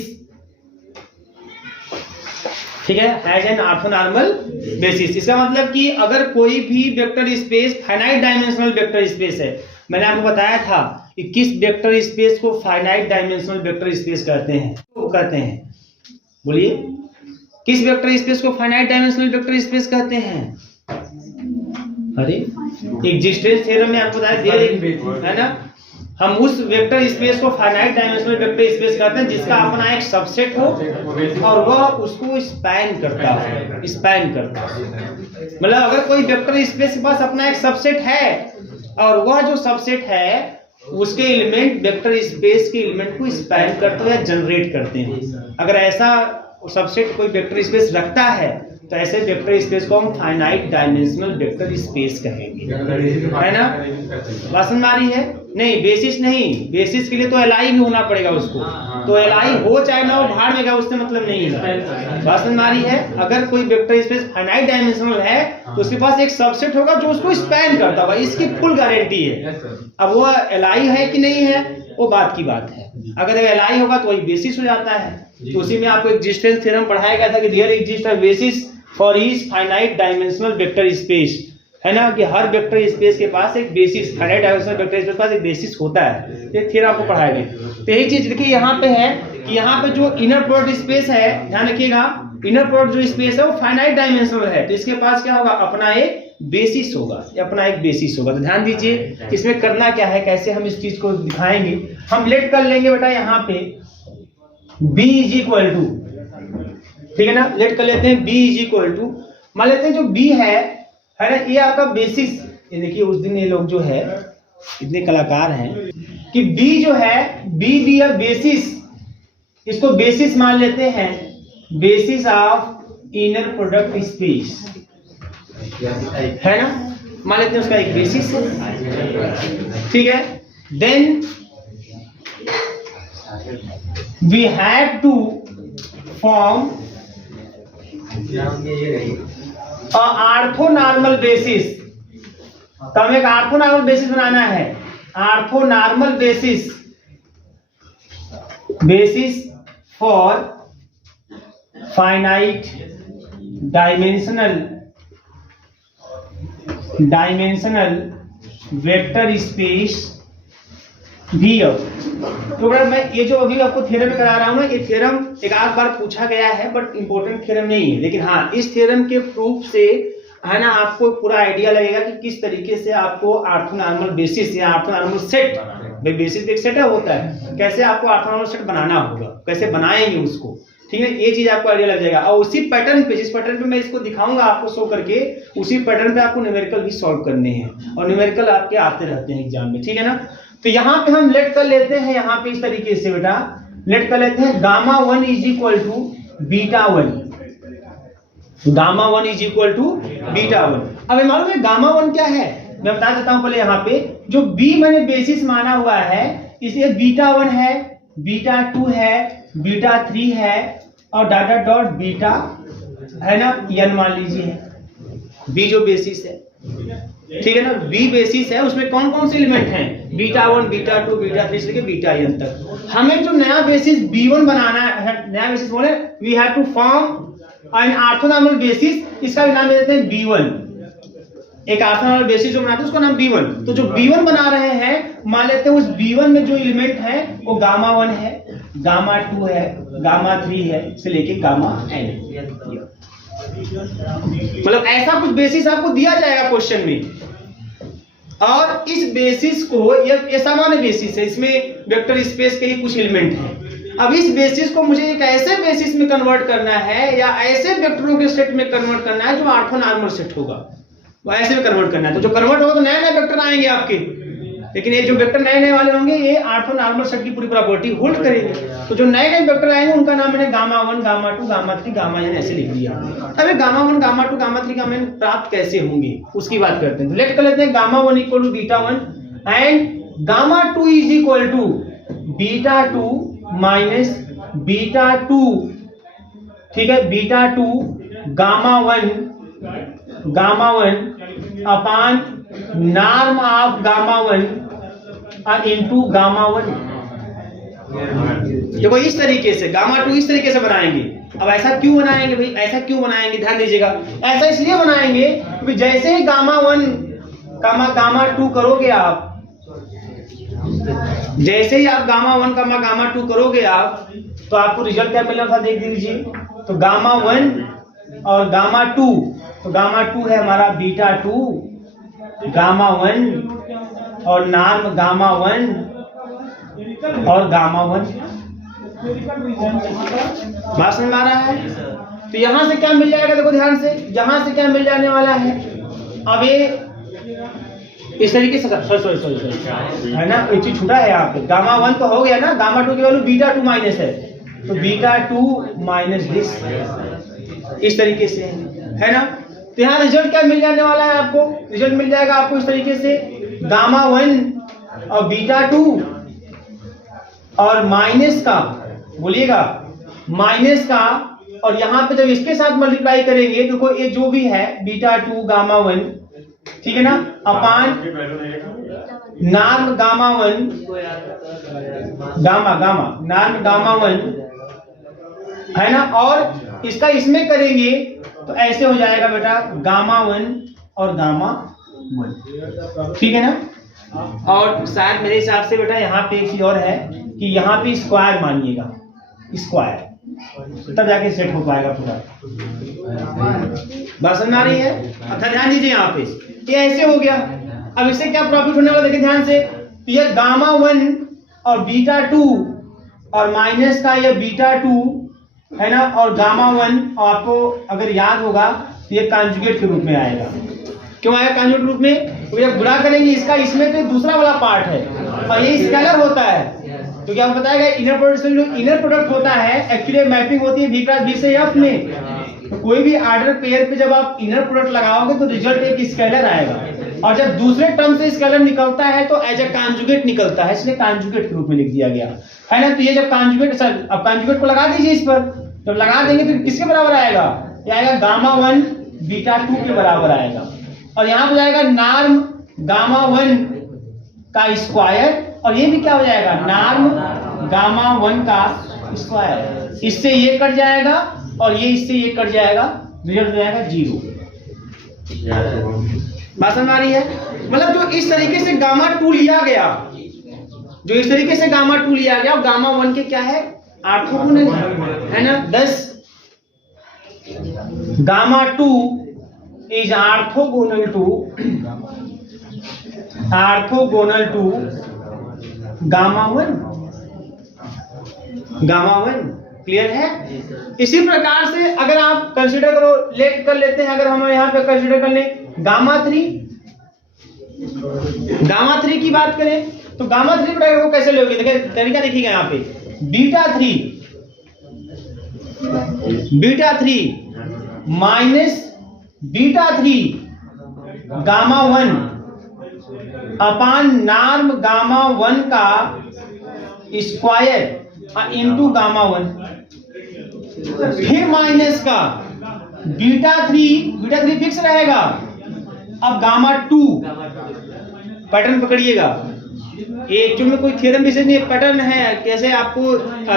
ठीक है, हैज एन ऑर्थोनॉर्मल बेसिस। इसका मतलब कि अगर कोई भी vector space finite dimensional vector space है, मैंने आपको बताया था कि किस वेक्टर स्पेस को फाइनाइट डायमेंशनल वेक्टर स्पेस कहते हैं, बोलिए किस वेक्टर स्पेस को फाइनाइट डायमेंशनल वेक्टर स्पेस कहते हैं? अरे एग्जिस्टेंस थ्योरम में आपको बताया है ना, हम उस वेक्टर स्पेस को फाइनाइट डायमेंशनल वेक्टर स्पेस कहते हैं जिसका अपना एक सबसेट हो और वह उसको स्पैन करता है। मतलब अगर कोई वेक्टर स्पेस के पास अपना एक सबसेट है और वह जो सबसेट है उसके एलिमेंट वेक्टर स्पेस के एलिमेंट को स्पैन करते हैं या जनरेट करते हैं। अगर ऐसा सबसेट कोई वेक्टर स्पेस रखता है तो ऐसे वेक्टर स्पेस को हम फाइनाइट डायमेंशनल वेक्टर स्पेस कहेंगे, है ना। बात समझ में आ रही है? नहीं, बेसिस नहीं, बेसिस के लिए तो LI भी होना पड़ेगा उसको, तो LI हो चाहे ना हो भाड़ में का उससे मतलब नहीं है। बात समझ में आ रही है? अगर कोई वेक्टर स्पेस फाइनाइट डायमेंशनल है तो उसके पास एक सबसेट होगा जो उसको स्पैन करता होगा, इसकी फुल गारंटी है। अब वो LI है कि नहीं है वो बात की बात है, अगर LI होगा तो वही बेसिस हो जाता है। तो उसी में आपको एक्जिस्टेंस थ्योरम पढ़ाया गया था कि there exist a basis for each finite dimensional vector space, है ना, कि हर वेक्टर स्पेस के पास एक basis, finite dimensional vector space के पास एक बेसिस होता है। ये थ्योरम आपको पढ़ाया गया। तो यही चीज देखिए यहाँ पे है कि यहाँ पे जो इनर प्रोडक्ट स्पेस है, ध्यान रखिएगा, इनर प्रोडक्ट जो स्पेस है वो फाइनाइट डायमेंशनल है, तो इसके पास क्या होगा? अपना एक बेसिस होगा, अपना एक बेसिस होगा। तो ध्यान दीजिए इसमें करना क्या है, कैसे हम इस चीज को दिखाएंगे। हम लेट कर लेंगे बेटा यहाँ पे B इज इक्वल टू ठीक है ना। लेट कर लेते हैं बी इज इक्वल टू, मान लेते हैं जो बी है ना, ये आपका बेसिस, ये देखिए उस दिन ये लोग जो है इतने कलाकार हैं कि बी जो है, बी दिया बेसिस, इसको बेसिस मान लेते हैं, basis of inner product space, है ना, मान लेते हैं उसका एक बेसिस है, ठीक है। Then we have to form orthonormal basis, तो हमें एक ऑर्थोनॉर्मल बेसिस बनाना है, orthonormal basis, basis for finite dimensional vector space भी। तो अगर मैं ये जो अभी आपको थ्योरम करा रहा हूं ना, ये थ्योरम एक आध बार पूछा गया है बट इंपॉर्टेंट थ्योरम नहीं है, लेकिन हाँ इस थ्योरम के प्रूफ से है ना आपको पूरा आइडिया लगेगा कि किस तरीके से आपको ऑर्थोनॉर्मल बेसिस या ऑर्थोनॉर्मल सेट, भाई बेसिस एक सेट होता है, कैसे आपको ऑर्थोनॉर्मल सेट बनाना होगा, कैसे बनाएंगे उसको, ठीक है, ये चीज आपको आइडिया लग जाएगा। और उसी पैटर्न पे, जिस पैटर्न पे मैं इसको दिखाऊंगा आपको शो करके, उसी पैटर्न पे आपको न्यूमेरिकल भी सॉल्व करने हैं, और न्यूमेरिकल आपके आते रहते हैं एग्जाम में, ठीक है ना। तो यहाँ पे हम लेट कर लेते हैं, यहाँ पे इस तरीके से बेटा लेट कर लेते हैं, gamma 1 is equal to beta 1, gamma 1 is equal to beta 1। अब मालूम है गामा 1 क्या है, मैं बता देता हूं पहले। यहाँ पे जो बी मैंने बेसिस माना हुआ है, इसे बीटा 1 है, बीटा 2 है, बीटा 3 है, और डाटा डॉट बीटा है ना, n मान लीजिए, बी जो बेसिस है, ठीक है ना, बी बेसिस है, उसमें कौन कौन से एलिमेंट हैं, बीटा 1, बीटा 2, बीटा 3 से लेकर बीटा n तक। हमें जो नया बेसिस b1 बनाना है, नया बेसिस बोले we have to form an orthonormal basis, इसका नाम देते हैं b1, एक ऑर्थोनॉर्मल बेसिस जो बनाते हैं उसका नाम b1। तो जो b1 बना रहे हैं, मान लेते हैं उस b1 में जो एलिमेंट है वो गामा 1 है, गामा 2 है, गामा 3 है, से लेके गामा n, मतलब ऐसा कुछ बेसिस आपको दिया जाएगा क्वेश्चन में, और इस बेसिस को, ये सामान्य बेसिस है, इसमें वेक्टर स्पेस के ही कुछ एलिमेंट हैं। अब इस बेसिस को मुझे एक ऐसे बेसिस में कन्वर्ट करना है, या ऐसे वेक्टरों के सेट में कन्वर्ट करना है जो ऑर्थोनॉर्मल सेट होगा, वो ऐसे में कन्वर्ट करना है। तो जो कन्वर्ट होगा तो नए नए वेक्टर आएंगे आपके, लेकिन ये जो वेक्टर नए नए वाले होंगे ये ऑर्थोनॉर्मल सेट की पूरी प्रॉपर्टी होल्ड करेंगे। तो जो नए नए वेक्टर आएंगे उनका नाम मैंने gamma 1, gamma 2, gamma 3, gamma n ऐसे लिख दिया। अब ये gamma 1, gamma 2, gamma 3, gamma n प्राप्त कैसे होंगे उसकी बात करते हैं। तो लेट कर लेते हैं gamma 1 equal to beta 1 and gamma 2 is equal to beta 2 minus beta 2, ठीक है, beta 2 gamma 1 upon norm of gamma 1 into gamma 1। देखो इस तरीके से गामा 2 इस तरीके से बनाएंगे। अब ऐसा क्यों बनाएंगे भाई, ऐसा क्यों बनाएंगे, ध्यान दीजिएगा, ऐसा इसलिए बनाएंगे कि जैसे ही गामा 1 गामा 2 करोगे आप, जैसे ही आप गामा 1 गामा 2 करोगे आप, तो आपको रिजल्ट क्या मिलना था देख लीजिए। तो गामा 1 और गामा 2, तो गामा 2 है हमारा बीटा 2, गामा 1 और नॉर्म गामा 1 और गामा 1। बात समझ में आ रहा है। तो यहां से क्या मिल जाएगा, देखो ध्यान से, यहां से क्या मिल जाने वाला है। अब ये इस तरीके से सॉरी है ना, एक चीज छूटा है यहाँ पे। गामा 1 तो हो गया ना, गामा 2 की वैल्यू बीटा 2 माइनस है, तो बीटा 2 माइनस दिस, इस तरीके से है ना। तो यहाँ रिजल्ट क्या मिल जाने वाला है आपको, रिजल्ट मिल जाएगा आपको इस तरीके से, गामा 1 और बीटा 2 और माइनस का, बोलिएगा माइनस का, और यहाँ पे जब इसके साथ मल्टीप्लाई करेंगे तो ये जो भी है बीटा 2 गामा 1, ठीक है ना, अपान नॉर्म गामा 1 नॉर्म गामा 1 है ना, और इसका इसमें करेंगे तो ऐसे हो जाएगा बेटा गामा 1 और गामा 1, ठीक है ना। और शायद मेरे हिसाब से बेटा यहाँ पे एक चीज और है कि यहाँ पे स्क्वायर मानिएगा, स्क्वायर, तब जाके सेट हो पाएगा पूरा। बात समझ आ रही है। अच्छा ध्यान दीजिए यहाँ पे, ये ऐसे हो गया। अब इससे क्या प्रॉफिट होने वाला देखिए ध्यान से, ये गामा 1 और बीटा 2 और माइनस का ये बीटा 2 है ना, और गामा 1 आपको अगर याद होगा तो ये कॉन्जुगेट के रूप में आएगा। क्यों आएगा कॉन्जुगेट रूप में? तो जब गुणा करेंगे इसका इसमें तो दूसरा वाला पार्ट है और ये स्केलर होता है, तो क्या बताएगा इनर प्रोडक्ट से जो इनर प्रोडक्ट होता है एक्चुअली मैपिंग होती है V क्रॉस V से F में। तो कोई भी ऑर्डर पेयर पे जब आप इनर प्रोडक्ट लगाओगे तो रिजल्ट एक स्केलर आएगा, और जब दूसरे टर्म से स्केलर निकलता है तो एज ए कॉन्जुगेट निकलता है, इसलिए कॉन्जुगेट के रूप में लिख दिया गया है ना। तो ये जब कॉन्जुगेट, सर अब कॉन्जुगेट को लगा दीजिए इस पर, जब लगा देंगे तो किसके बराबर आएगा? ये आएगा गामा 1 बीटा 2 के बराबर आएगा, और यहाँ पे जाएगा नॉर्म गामा 1 का स्क्वायर, और ये भी क्या हो जाएगा? नॉर्म गामा 1 का स्क्वायर। इससे ये कट जाएगा और ये इससे ये कट जाएगा, रिजल्ट हो जाएगा 0। बात समझ आ रही है? मतलब जो इस तरीके से गामा 2 लिया गया, जो इस तरीके से गामा 2 लिया गया, गामा 1 के क्या है? ऑर्थोगोनल है ना। 10 gamma 2 is orthogonal to gamma 1। Clear है? इसी प्रकार से अगर आप कंसीडर करो, लेट कर लेते हैं, अगर हम यहाँ पे कंसीडर कर लें गामा 3 की बात करें तो गामा 3 को कैसे लोगे? देखिए तरीका देखिएगा यहाँ पे, beta 3 minus beta 3 gamma 1 upon norm gamma 1 का स्क्वायर इनटू गामा 1, फिर माइनस का बीटा 3 फिक्स रहेगा। अब गामा 2 पैटर्न पकड़िएगा, एक्चुअल में कोई थ्योरम विशेष नहीं, पैटर्न है। कैसे आपको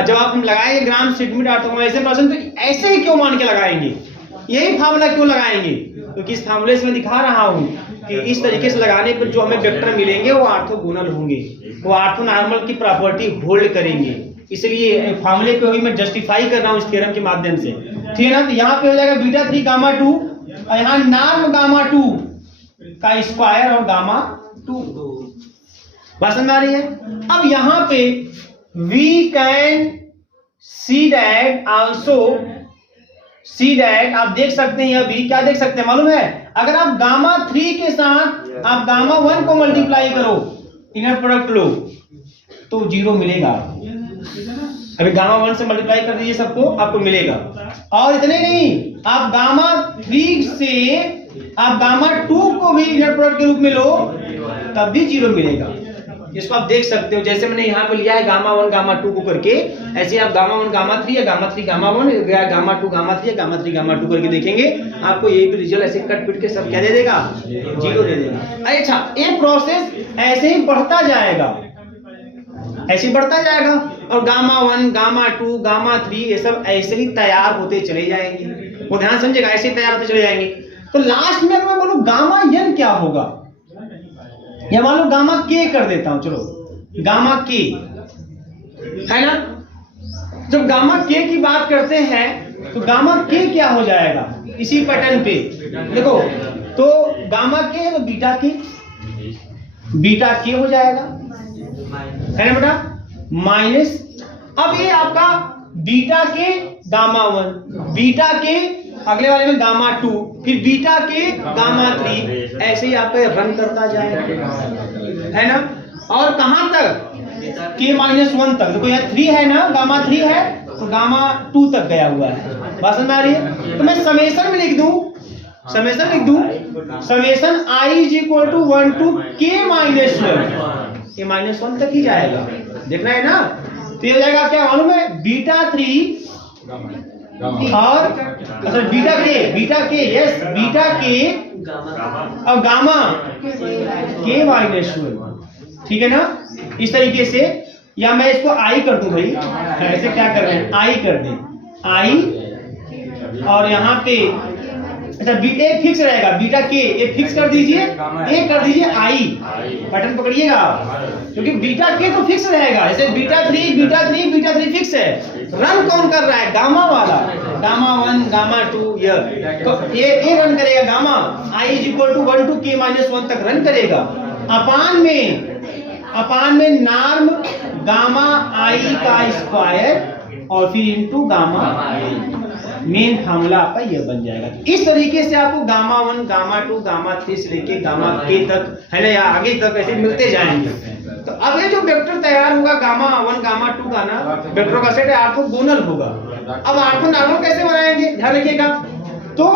जब आप लगाएंगे ग्राम सेंटीमीटर ऑर्थोगोनल तो ऐसे ही क्यों मान के लगाएंगे? यही फार्मूला क्यों लगाएंगे? क्योंकि इस फार्मूले से मैं दिखा रहा हूं कि इस तरीके से लगाने पर जो हमें वेक्टर मिलेंगे वो ऑर्थोगोनल होंगे, वो ऑर्थोनॉर्मल की प्रॉपर्टी होल्ड करेंगे। इसलिए फार्मूले पे ही मैं जस्टिफाई कर रहा हूं इस थ्योरम के माध्यम से, ठीक है ना। तो यहाँ पे हो जाएगा बीटा 3 गामा 2 और यहाँ नॉर्म गामा 2 का स्क्वायर और गामा 2। बात समझ आ रही है? अब यहाँ पे we can see that also, see that आप देख सकते हैं, अभी क्या देख सकते हैं मालूम है? अगर आप गामा 3 के साथ आप गामा 1 को मल्टीप्लाई करो, इनर प्रोडक्ट लो, तो 0 मिलेगा। अभी गामा 1 से मल्टीप्लाई कर दीजिए सबको, आपको मिलेगा। और इतने नहीं, आप गामा 3 से आप गामा 2 को भी इनर प्रोडक्ट के रूप में लो, तब भी 0 मिलेगा। इसको आप देख सकते हो, जैसे मैंने यहाँ पे लिया है गामा 1 गामा 2 को करके, ऐसे आप गामा 1 गामा 3 या गामा 3 गामा 1 या गामा 2 गामा 3 या गामा 3 गामा 2 करके देखेंगे, आपको ये भी रिजल्ट ऐसे कट पिट के सब क्या दे देगा? 0 दे देगा। अच्छा, ये प्रोसेस ऐसे ही बढ़ता जाएगा, ऐसे ही बढ़ता जाएगा, और गामा 1 गामा 2 गामा 3 ये सब ऐसे ही तैयार होते चले जाएंगे। वो ध्यान समझेगा, ऐसे ही तैयार होते चले जाएंगे। तो लास्ट में मैं बोलूं गामा n क्या होगा, या मान लो गामा k कर देता हूं, चलो गामा k है ना। जब गामा k की बात करते हैं तो गामा k क्या हो जाएगा? इसी पैटर्न पे देखो, तो गामा k है तो बीटा k हो जाएगा, है ना बेटा, माइनस। अब ये आपका beta k gamma 1, beta k अगले वाले में गामा 2, फिर बीटा के गामा 3, ऐसे ही आपका रन करता जाएगा, है ना। और कहां तक? k -1 तक। देखो यहाँ 3 है ना, गामा 3 है तो गामा 2 तक गया हुआ है। बात समझ आ रही है? तो मैं समेशन में लिख दूं, summation i is equal to 1 to k -1 तक ही जाएगा, देखना है ना। तो ये हो जाएगा क्या मालूम है? बीटा 3 और अच्छा बीटा के यस बीटा के और गामा के -1, ठीक है ना। इस तरीके से, या मैं इसको आई कर दूं भाई, ऐसे क्या कर रहे हैं, आई कर दें, आई, और यहाँ पे अच्छा एक फिक्स रहेगा, बीटा के एक फिक्स कर दीजिए, एक कर दीजिए आई, बटन पकड़िएगा, क्योंकि बीटा के तो फिक्स रहेगा। जैसे बीटा 3 फिक्स है, रन कौन कर रहा है? गामा वाला, गामा 1 गामा 2 ये रन करेगा, gamma i is equal to 1 to k -1 तक रन करेगा। अपान में नॉर्म गामा i का स्क्वायर और फिर इंटू गामा मेन फार्मूला आपका ये बन जाएगा। इस तरीके से आपको गामा 1 गामा 2 गामा 3 से लेके गामा k तक है ना, या आगे तक ऐसे मिलते जाएंगे। तो अब ये जो वेक्टर तैयार होगा गामा 1 गामा 2 गाना वेक्टर का सेट ऑर्थोगोनल होगा। अब ऑर्थोनॉर्मल कैसे बनाएंगे ध्यान रखिएगा। तो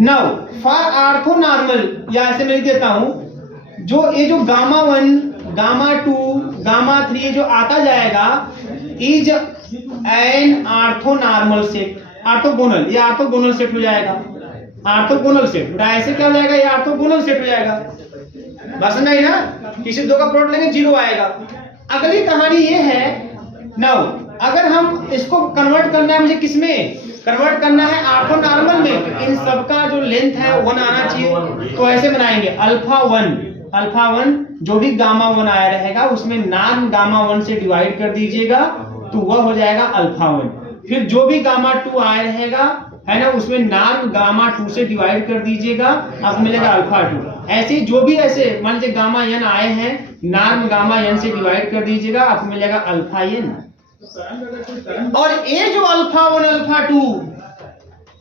नाउ फॉर ऑर्थोनॉर्मल या ऐसे मैं लिख देता हूं, जो ये जो गामा 1 गामा 2 गामा 3 जो आता जाएगा is an orthonormal set, orthogonal, ये ऑर्थोगोनल सेट हो जाएगा। ऑर्थोगोनल सेट ऐसे क्या हो जाएगा, ये ऑर्थोगोनल सेट हो जाएगा। बात समझ आई ना, किसी दो का प्रोडक्ट लेंगे 0 आएगा। अगली कहानी ये है, नाउ अगर हम इसको कन्वर्ट करना है, मुझे किसमें कन्वर्ट करना है, ऑर्थोनॉर्मल में, इन सबका जो लेंथ है 1 आना चाहिए। तो ऐसे बनाएंगे अल्फा 1 जो भी गामा 1 आया रहेगा उसमें नॉर्म गामा 1 से डिवाइड कर दीजिएगा, तो वह हो जाएगा अल्फा 1। फिर जो भी गामा 2 आया रहेगा है ना, उसमें नॉर्म गामा 2 से डिवाइड कर दीजिएगा, आपको मिलेगा अल्फा 2। ऐसे जो भी ऐसे मान लीजिए गामा n आए हैं, नॉर्म गामा n से डिवाइड कर दीजिएगा, आपको मिलेगा अल्फा n। और ये जो अल्फा 1 अल्फा 2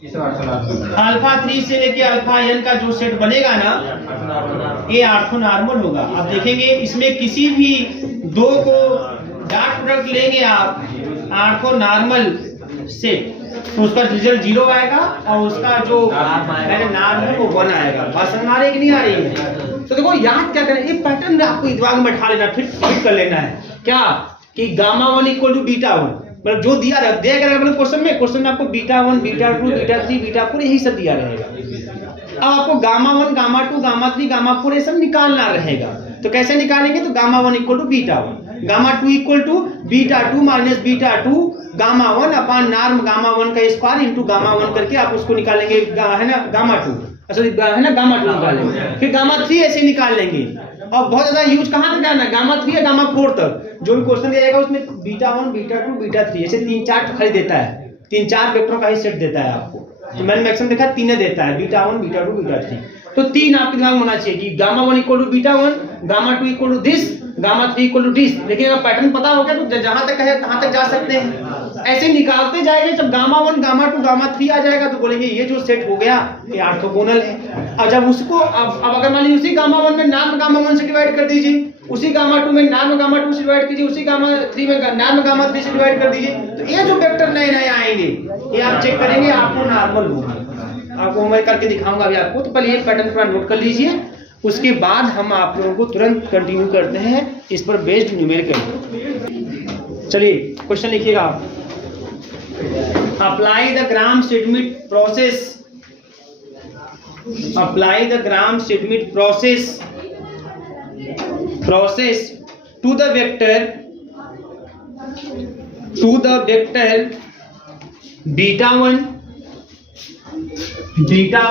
अल्फा 3 से लेके अल्फा n का जो सेट बनेगा ना, ये ऑर्थोनॉर्मल होगा। आप देखेंगे इसमें किसी भी दो को डॉट प्रोडक्ट लेंगे आप ऑर्थोनॉर्मल से, तो उसका रिजल्ट 0 आएगा और उसका जो नॉर्म है वो 1 आएगा। बात समझ आ रही है कि नहीं आ रही है? तो देखो याद क्या करें, ये पैटर्न आपको दिमाग में बैठा लेना, फिर कर लेना है क्या कि गामा 1 इक्वल टू बीटा 1, मतलब जो दिया रहेगा मतलब क्वेश्चन में आपको बीटा 1 बीटा 2 बीटा 3 बीटा 4 यही सब दिया रहेगा। अब आपको गामा 1 गामा 2 गामा 3 गामा 4 ये सब निकालना रहेगा। तो कैसे निकालेंगे, तो gamma 1 equal to beta 1, gamma 2 equal to beta 2 minus beta 2 gamma 1 upon norm gamma 1 का स्क्वायर इंटू गामा 1 करके आप उसको निकालेंगे है ना, गामा 2 है ना, गामा 2 निकालेंगे। फिर गामा 3 ऐसे निकाल लेंगे। और बहुत ज्यादा यूज कहां तक करना है, गामा 3 या गामा 4 तक। जो भी क्वेश्चन दिया जाएगा उसमें बीटा 1 बीटा 2 बीटा 3 ऐसे 3-4 खाली देता है, 3-4 वेक्टरों का ही सेट देता है आपको। तो मैंने मैक्सिमम देखा 3 देता है, बीटा 1 बीटा 2 बीटा 3। तो 3 आपके दिमाग में होना चाहिए कि gamma 1 equal to beta 1, gamma 2 equal to this, gamma 3 equal to this. लेकिन अगर पैटर्न पता हो गया तो जहां तक है तहां तक जा सकते हैं। ऐसे निकालते जाएंगे, जब गामा 1 गामा 2 गामा 3 आ जाएगा तो बोलेंगे ये जो सेट हो गया ये ऑर्थोगोनल है। और जब उसको अब अगर मान लीजिए उसी गामा 1 में नॉर्म गामा 1 से डिवाइड कर दीजिए, उसी गामा 2 में नॉर्म गामा 2 से डिवाइड कीजिए, उसी गामा 3 में नॉर्म गामा 3 से डिवाइड कर दीजिए, तो ये जो वेक्टर नए नए आएंगे ये आप चेक करेंगे आपको नॉर्मल होगा। आपको मैं करके दिखाऊंगा अभी आपको। तो पहले ये पैटर्न पूरा नोट कर लीजिए, उसके बाद हम आप लोगों को तुरंत कंटिन्यू करते हैं इस पर बेस्ड न्यूमेरिकल। चलिए क्वेश्चन लिखिएगा आप। Apply the Gram Schmidt process, apply the Gram Schmidt process to the vector beta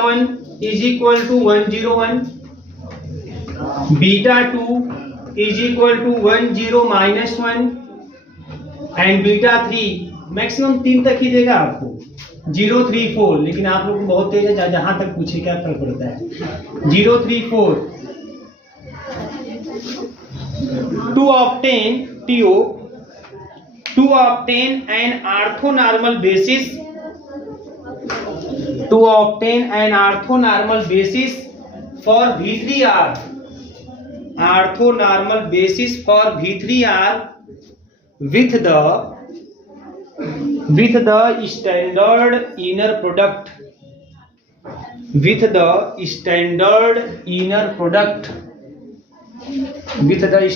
1 is equal to 101, beta 2 is equal to 10 minus 1 and beta 3 maximum 3 तक ही देगा आपको, 0 3 4। लेकिन आप लोग बहुत तेज है, जहां तक पूछे क्या फर्क पड़ता है। 0 3 4 to obtain an orthonormal basis, to obtain an orthonormal basis for V3R, orthonormal basis for V3R with the standard inner product, with the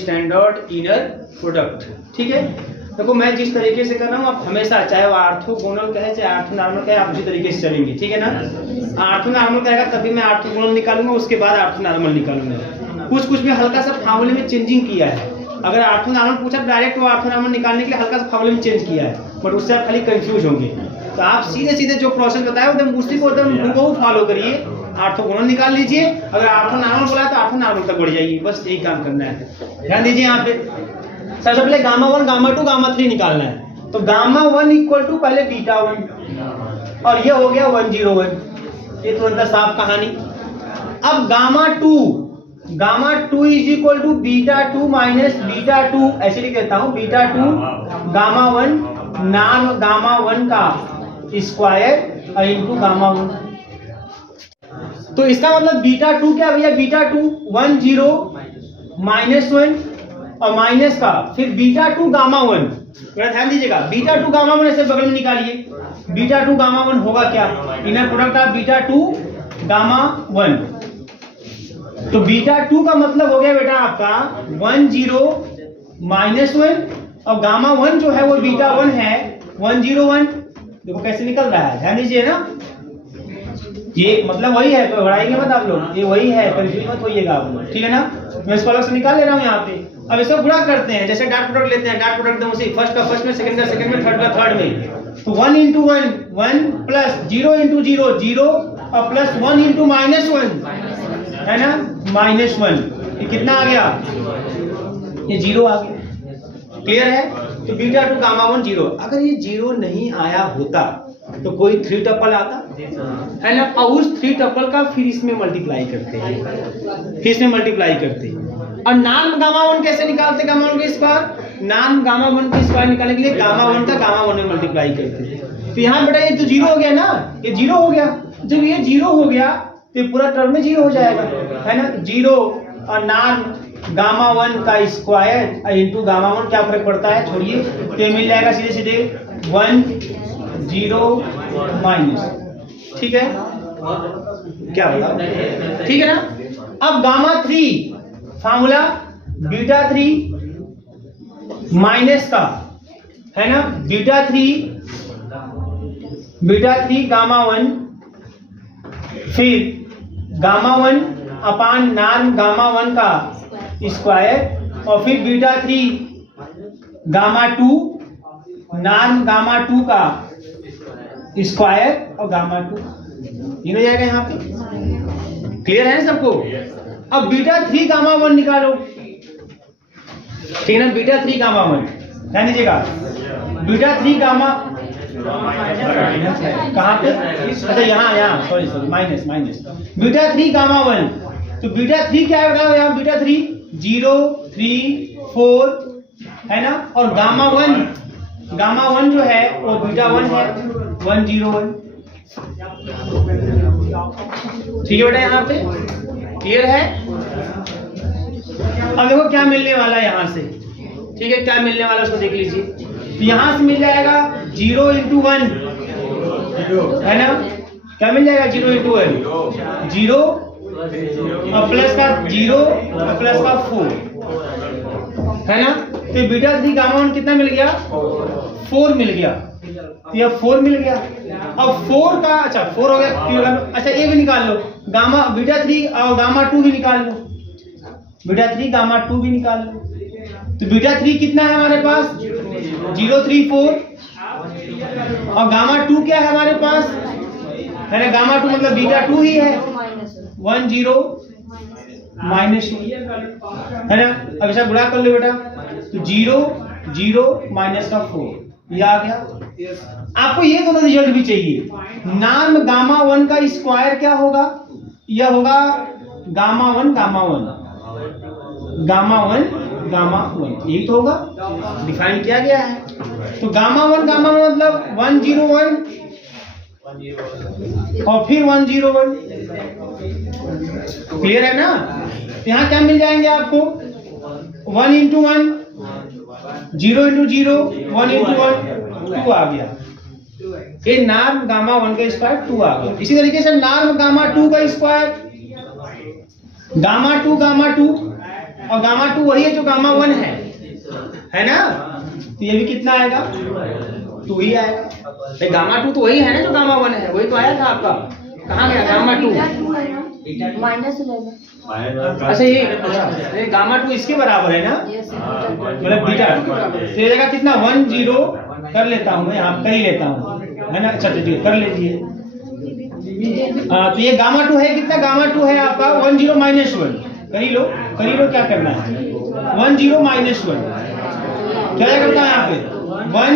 standard inner product। ठीक है, देखो मैं जिस तरीके से कर रहा हूँ आप हमेशा, चाहे वो ऑर्थोगोनल कहे चाहे ऑर्थोनॉर्मल कहे, आप उसी तरीके से चलेंगे। ठीक है ना, ऑर्थोनॉर्मल कहेगा तभी मैं ऑर्थोगोनल निकालूंगा, उसके बाद ऑर्थोनॉर्मल निकालूंगा। कुछ में हल्का सा फार्मूले में चेंजिंग किया है। अगर ऑर्थोनॉर्मल पूछा डायरेक्ट वो ऑर्थोनॉर्मल निकालने के लिए हल्का सा फार्मूले में चेंज किया है, बट उससे आप खाली कंफ्यूज होंगे। तो आप सीधे जो प्रोसेस बताया एकदम उसी को एकदम हूबहू फॉलो करिए, ऑर्थोगोनल निकाल लीजिए। अगर ऑर्थोनॉर्मल बोला तो ऑर्थोनॉर्मल तक बढ़ जाइए, बस यही काम करना है। ध्यान दीजिए यहाँ पे सबसे पहले गामा 1 गामा 2 गामा 3 निकालना है। तो गामा 1 इक्वल टू पहले बीटा 1 और ये हो गया 101, ये तुरंत साफ कहानी। अब gamma 2 is equal to beta 2 minus beta 2, ऐसे लिख देता हूं, बीटा 2 गामा 1 नान गामा 1 का स्क्वायर और इंटू गामा 1। तो इसका मतलब बीटा 2 क्या भैया, बीटा 2 1 0 -1 और माइनस का फिर बीटा 2 गामा 1। ध्यान दीजिएगा, बीटा 2 गामा 1 ऐसे बगल में निकालिए, बीटा 2 गामा 1 होगा क्या, inner product of beta 2 gamma 1। तो बीटा 2 का मतलब हो गया बेटा आपका 1 0 -1 और गामा 1 जो है वो बीटा 1 है 1 0 1। देखो कैसे निकल रहा है, ध्यान दीजिए ना, ये मतलब वही है, तो बढ़ाएंगे मत आप लोग, ये वही है, कंफ्यूज मत होइएगा आप लोग, ठीक है ना। मैं इसको अलग से निकाल ले रहा हूँ यहाँ पे। अब इसको गुणा करते हैं, जैसे डॉट प्रोडक्ट लेते हैं, डॉट प्रोडक्ट उसी फर्स्ट का फर्स्ट में, सेकंड का सेकंड में, थर्ड का थर्ड में। तो 1 × 1 1 प्लस 0 × 0 0 और प्लस 1 × -1 है ना, -1। ये कितना आ गया, ये 0 आ गया। क्लियर है। तो बीटा 2 गामा 1 0। अगर ये 0 नहीं आया होता तो कोई 3 टपल आता है ना, और उस 3 टपल का फिर इसमें मल्टीप्लाई करते हैं, फिर इसमें मल्टीप्लाई करते हैं। और नान गामा 1 कैसे निकालते, गामा 1 के स्क्वायर, नान गामा 1 के स्क्वायर निकालने के लिए गामा 1 का गामा 1 में मल्टीप्लाई करते हैं। तो यहाँ बेटा ये तो 0 हो गया ना, ये 0 हो गया। जब ये 0 हो गया तो पूरा टर्म में 0 हो जाएगा, है ना। 0 और नान गामा 1 का स्क्वायर इंटू गामा 1 क्या फर्क पड़ता है, छोड़िए, तो ये मिल जाएगा सीधे सीधे 1 0 माइनस, ठीक है, क्या बताओ, ठीक है ना। अब गामा 3 फार्मूला बीटा 3 माइनस का है ना, बीटा 3 गामा 1 फिर गामा 1 अपान नान गामा 1 का स्क्वायर और फिर बीटा 3 गामा 2 नान गामा 2 का स्क्वायर और गामा 2 ये हो जाएगा यहाँ पे। क्लियर है सबको। अब बीटा 3 गामा 1 निकालो, ठीक है ना, बीटा 3 गामा 1 ध्यान दीजिएगा, बीटा 3 गामा कहाँ पे, अच्छा यहाँ सॉरी माइनस बीटा 3 गामा 1। तो बीटा 3 क्या है यहाँ, बीटा 3 0 3 4 है ना, और गामा 1 जो है वो बीटा 1 है 1 0 1, ठीक है बेटा यहाँ पे। क्लियर है। अब देखो क्या मिलने वाला है यहाँ से, ठीक है, क्या मिलने वाला है उसको देख लीजिए। तो यहाँ से मिल जाएगा 0 × 1 है ना, क्या मिल जाएगा 0 × 1 0 और प्लस का 0 और प्लस का 4 है ना। तो बीटा 3 गामा 1 कितना मिल गया, 4 मिल गया, तो यह 4 मिल गया। अब 4 का अच्छा 4 हो गया, अच्छा ये भी निकाल लो, गामा बीटा 3 और गामा 2 भी निकाल लो, बीटा 3 गामा 2 भी निकाल लो। तो बीटा 3 कितना है हमारे पास 0 3 4 और गामा 2 क्या है हमारे पास, है ना, गामा 2 मतलब बीटा 2 ही है 1 0 -1 है ना। अब ऐसा गुणा कर लो बेटा, तो 0 0 माइनस का 4 ये आ गया। आपको ये दोनों रिजल्ट भी चाहिए। नान गामा 1 का स्क्वायर क्या होगा, यह होगा गामा 1 गामा 1 गामा 1 गामा 1, यही तो होगा, डिफाइन किया गया है। तो गामा 1 मतलब 1 0 1 और फिर 1 0 1। क्लियर है ना। तो यहाँ क्या मिल जाएंगे आपको 1 × 1 0 × 0 1 × 1 2 आ गया। ये नार्म गामा 1 का स्क्वायर 2 आ गया। इसी तरीके से नार्म गामा 2 का स्क्वायर गामा 2 और गामा 2 वही है जो गामा 1 है ना। तो ये भी कितना आएगा 2 ही आएगा। गामा 2 तो वही है ना जो गामा 1 है, वही तो आया था आपका। कहाँ गया गामा 2 -11। अच्छा ये गामा 2 इसके बराबर है ना, मतलब बीटा। तो ये जगह कितना 1 0 कर लेता हूँ मैं, यहाँ कर ही लेता हूँ, है ना। अच्छा जी कर लीजिए। तो ये गामा 2 है कितना, गामा 2 है आपका 1 0 -1। कर ही लो क्या करना है 1 0 -1 क्या करता है यहाँ पे 1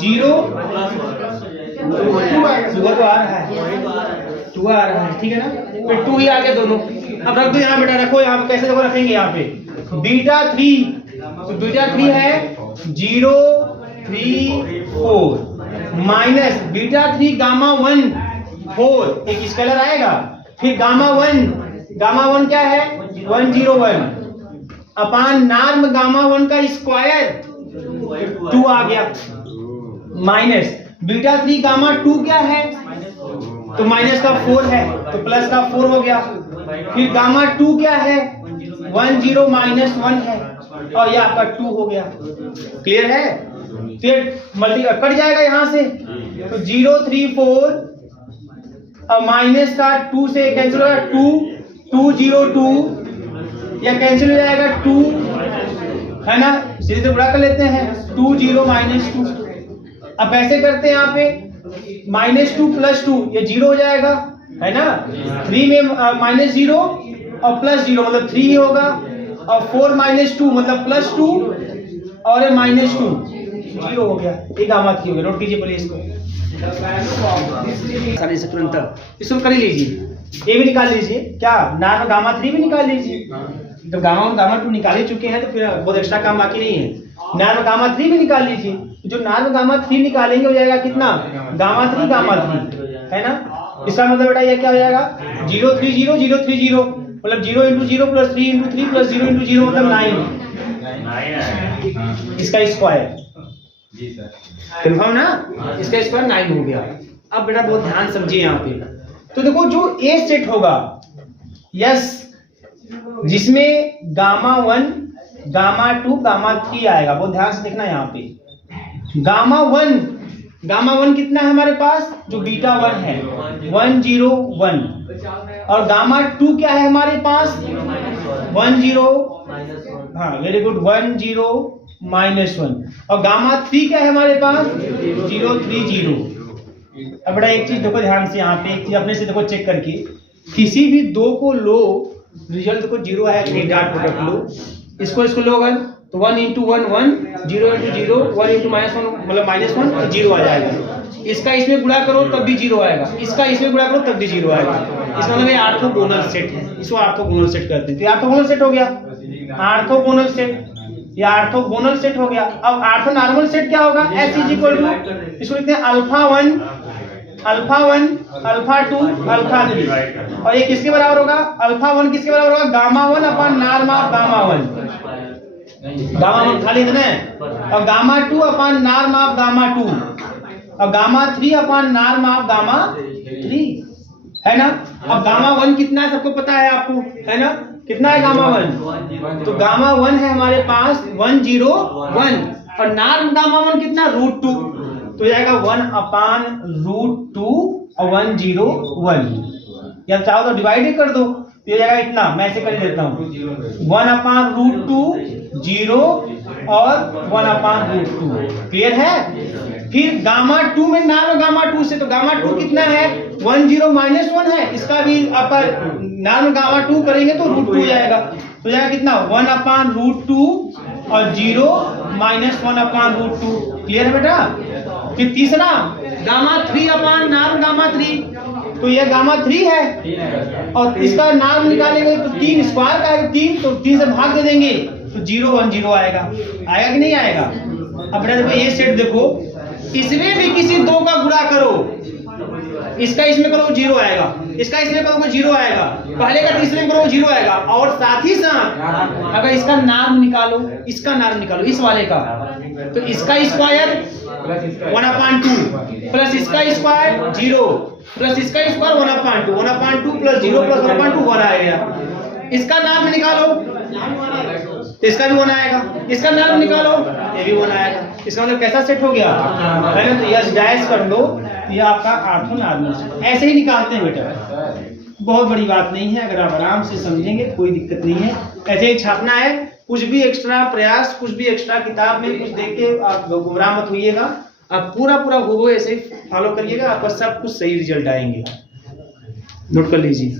0 2 तो आ रहा है 2 आ रहा है, ठीक है ना। फिर 2 ही आ गया दोनों। अब रख दो यहाँ बेटा, रखो यहाँ पे। कैसे देखो रखेंगे यहाँ पे बीटा 3, तो बीटा 3 है 0 3 4 माइनस बीटा 3 गामा 1 4, एक स्केलर आएगा, फिर गामा 1 क्या है 101 अपान नॉर्म गामा 1 का स्क्वायर 2 आ गया, माइनस बीटा 3 गामा 2 क्या है, तो माइनस का 4 है तो प्लस का 4 हो गया, फिर गामा 2 क्या है 10 माइनस 1 है और ये आपका 2 हो गया। क्लियर है? फिर मल्टी कट जाएगा यहां से, तो 0 3 4 और माइनस का 2 से कैंसिल होगा 2 0 2 या कैंसिल हो जाएगा 2 है ना, सीधे तो बड़ा कर लेते हैं 2 0 माइनस 2। अब ऐसे करते हैं यहाँ पे -2 + 2 ये 0 हो जाएगा है ना, 3 में -0 और +0 मतलब 3 होगा और 4 - 2 मतलब +2 और ये -2 0 हो गया, ये गामा 3 हो गया। नोट कीजिए पहले इसको सारे से तुरंत इसको कर लीजिए, ये भी निकाल लीजिए, क्या नाम गामा 3 भी निकाल लीजिए, तो गामा 1 गामा 2 निकाल ही चुके हैं तो फिर बहुत एक्स्ट्रा काम बाकी नहीं है। नाम गामा 3 भी निकाल लीजिए, जो नाम गामा 3 निकालेंगे हो जाएगा कितना गामा 3 है ना, इसका मतलब बेटा ये क्या हो जाएगा 0 3 0 0 3 0 मतलब 0 × 0 + 3 × 3 + 0 × 0 मतलब 9 इसका स्क्वायर कंफर्म ना, इसका स्क्वायर 9 हो गया। अब बेटा बहुत ध्यान समझिए यहाँ पे, तो देखो जो ए सेट होगा यस जिसमें गामा 1 गामा 2 गामा 3 आएगा, बहुत ध्यान से देखना यहाँ पे गामा 1 कितना है हमारे पास जो बीटा 1 है 101 और गामा 2 क्या है हमारे पास 10 हाँ वेरी गुड 10 -1 और गामा 3 क्या है हमारे पास 030। अब बड़ा एक चीज देखो ध्यान से यहाँ पे, एक चीज अपने से देखो चेक करके, किसी भी दो को लो रिजल्ट देखो 0 आया कि डॉट प्रोडक्ट लो, इसको लो अगर तो 1 × 1 1 0 × 0 1 × -1 मतलब -1 0 आ जाएगा, इसका इसमें गुणा करो तब भी 0 आएगा, इसका इसमें गुणा करो तब भी 0 आएगा, इसका मतलब ये ऑर्थोगोनल सेट है, इसको ऑर्थोगोनल सेट करते हैं, तो ये ऑर्थोगोनल सेट हो गया, ऑर्थोगोनल सेट ये ऑर्थोगोनल सेट हो गया। अब ऑर्थोनॉर्मल सेट क्या होगा S = इसको लिखते हैं α1 α2 α3 और ये किसके बराबर होगा α1 किसके बराबर होगा gamma 1 upon norm of gamma 1 खाली इतना है और gamma 2 upon norm of gamma 2 और gamma 3 upon norm of gamma 3 है ना। अब गामा 1 कितना है सबको पता है आपको है ना, कितना है गामा 1, तो गामा 1 है हमारे पास 101 और नॉर्म गामा 1 कितना √2 तो जाएगा 1/√2 और 101 या चाहो तो डिवाइड ही कर दो तो जाएगा इतना, मैं ऐसे कर देता हूँ 1/√2 0 और 1/√2 क्लियर है। फिर गामा 2 में नॉर्म गामा 2 से, तो गामा 2 कितना है 10 - 1 है, इसका भी अपन नॉर्म गामा 2 करेंगे तो √2 हो जाएगा, तो जाएगा कितना 1/√2 और 0 - 1/√2 क्लियर है बेटा। फिर तीसरा गामा 3 अपान नॉर्म गामा 3, तो यह गामा 3 है और इसका नाम निकालेंगे तो 3 स्क्वायर का है 3, तो 3 से भाग दे देंगे तो 0 1 0 आएगा कि नहीं आएगा। अब बेटा देखो ये सेट देखो, इसमें भी किसी दो का गुणा करो, इसका इसमें करो 0 आएगा, इसका इसमें करो 0 आएगा, पहले का तीसरे में करो 0 आएगा और साथ ही साथ अगर इसका नाम निकालो, इसका नाम निकालो इस वाले का, तो इसका स्क्वायर 1/2 प्लस इसका स्क्वायर 0 प्लस इसका स्क्वायर 1/2 1/2 प्लस 0 प्लस 1/2 1 आएगा। इसका नाम निकालो तो इसका भी 1 आएगा, इसका नाम निकालो ये भी 1 आएगा। इसका मतलब कैसा सेट हो गया है ना, तो यस डायस कर लो, ये आपका ऑर्थोनॉर्मल सेट ऐसे ही निकालते हैं बेटा, बहुत बड़ी बात नहीं है, अगर आप आराम से समझेंगे कोई दिक्कत नहीं है। ऐसे ही छापना है, कुछ भी एक्स्ट्रा प्रयास, कुछ भी एक्स्ट्रा किताब में कुछ देख के आप गुमराह मत होइएगा, आप पूरा हुबहू ऐसे ही फॉलो करिएगा, आपका सब कुछ सही रिजल्ट आएंगे। नोट कर लीजिए।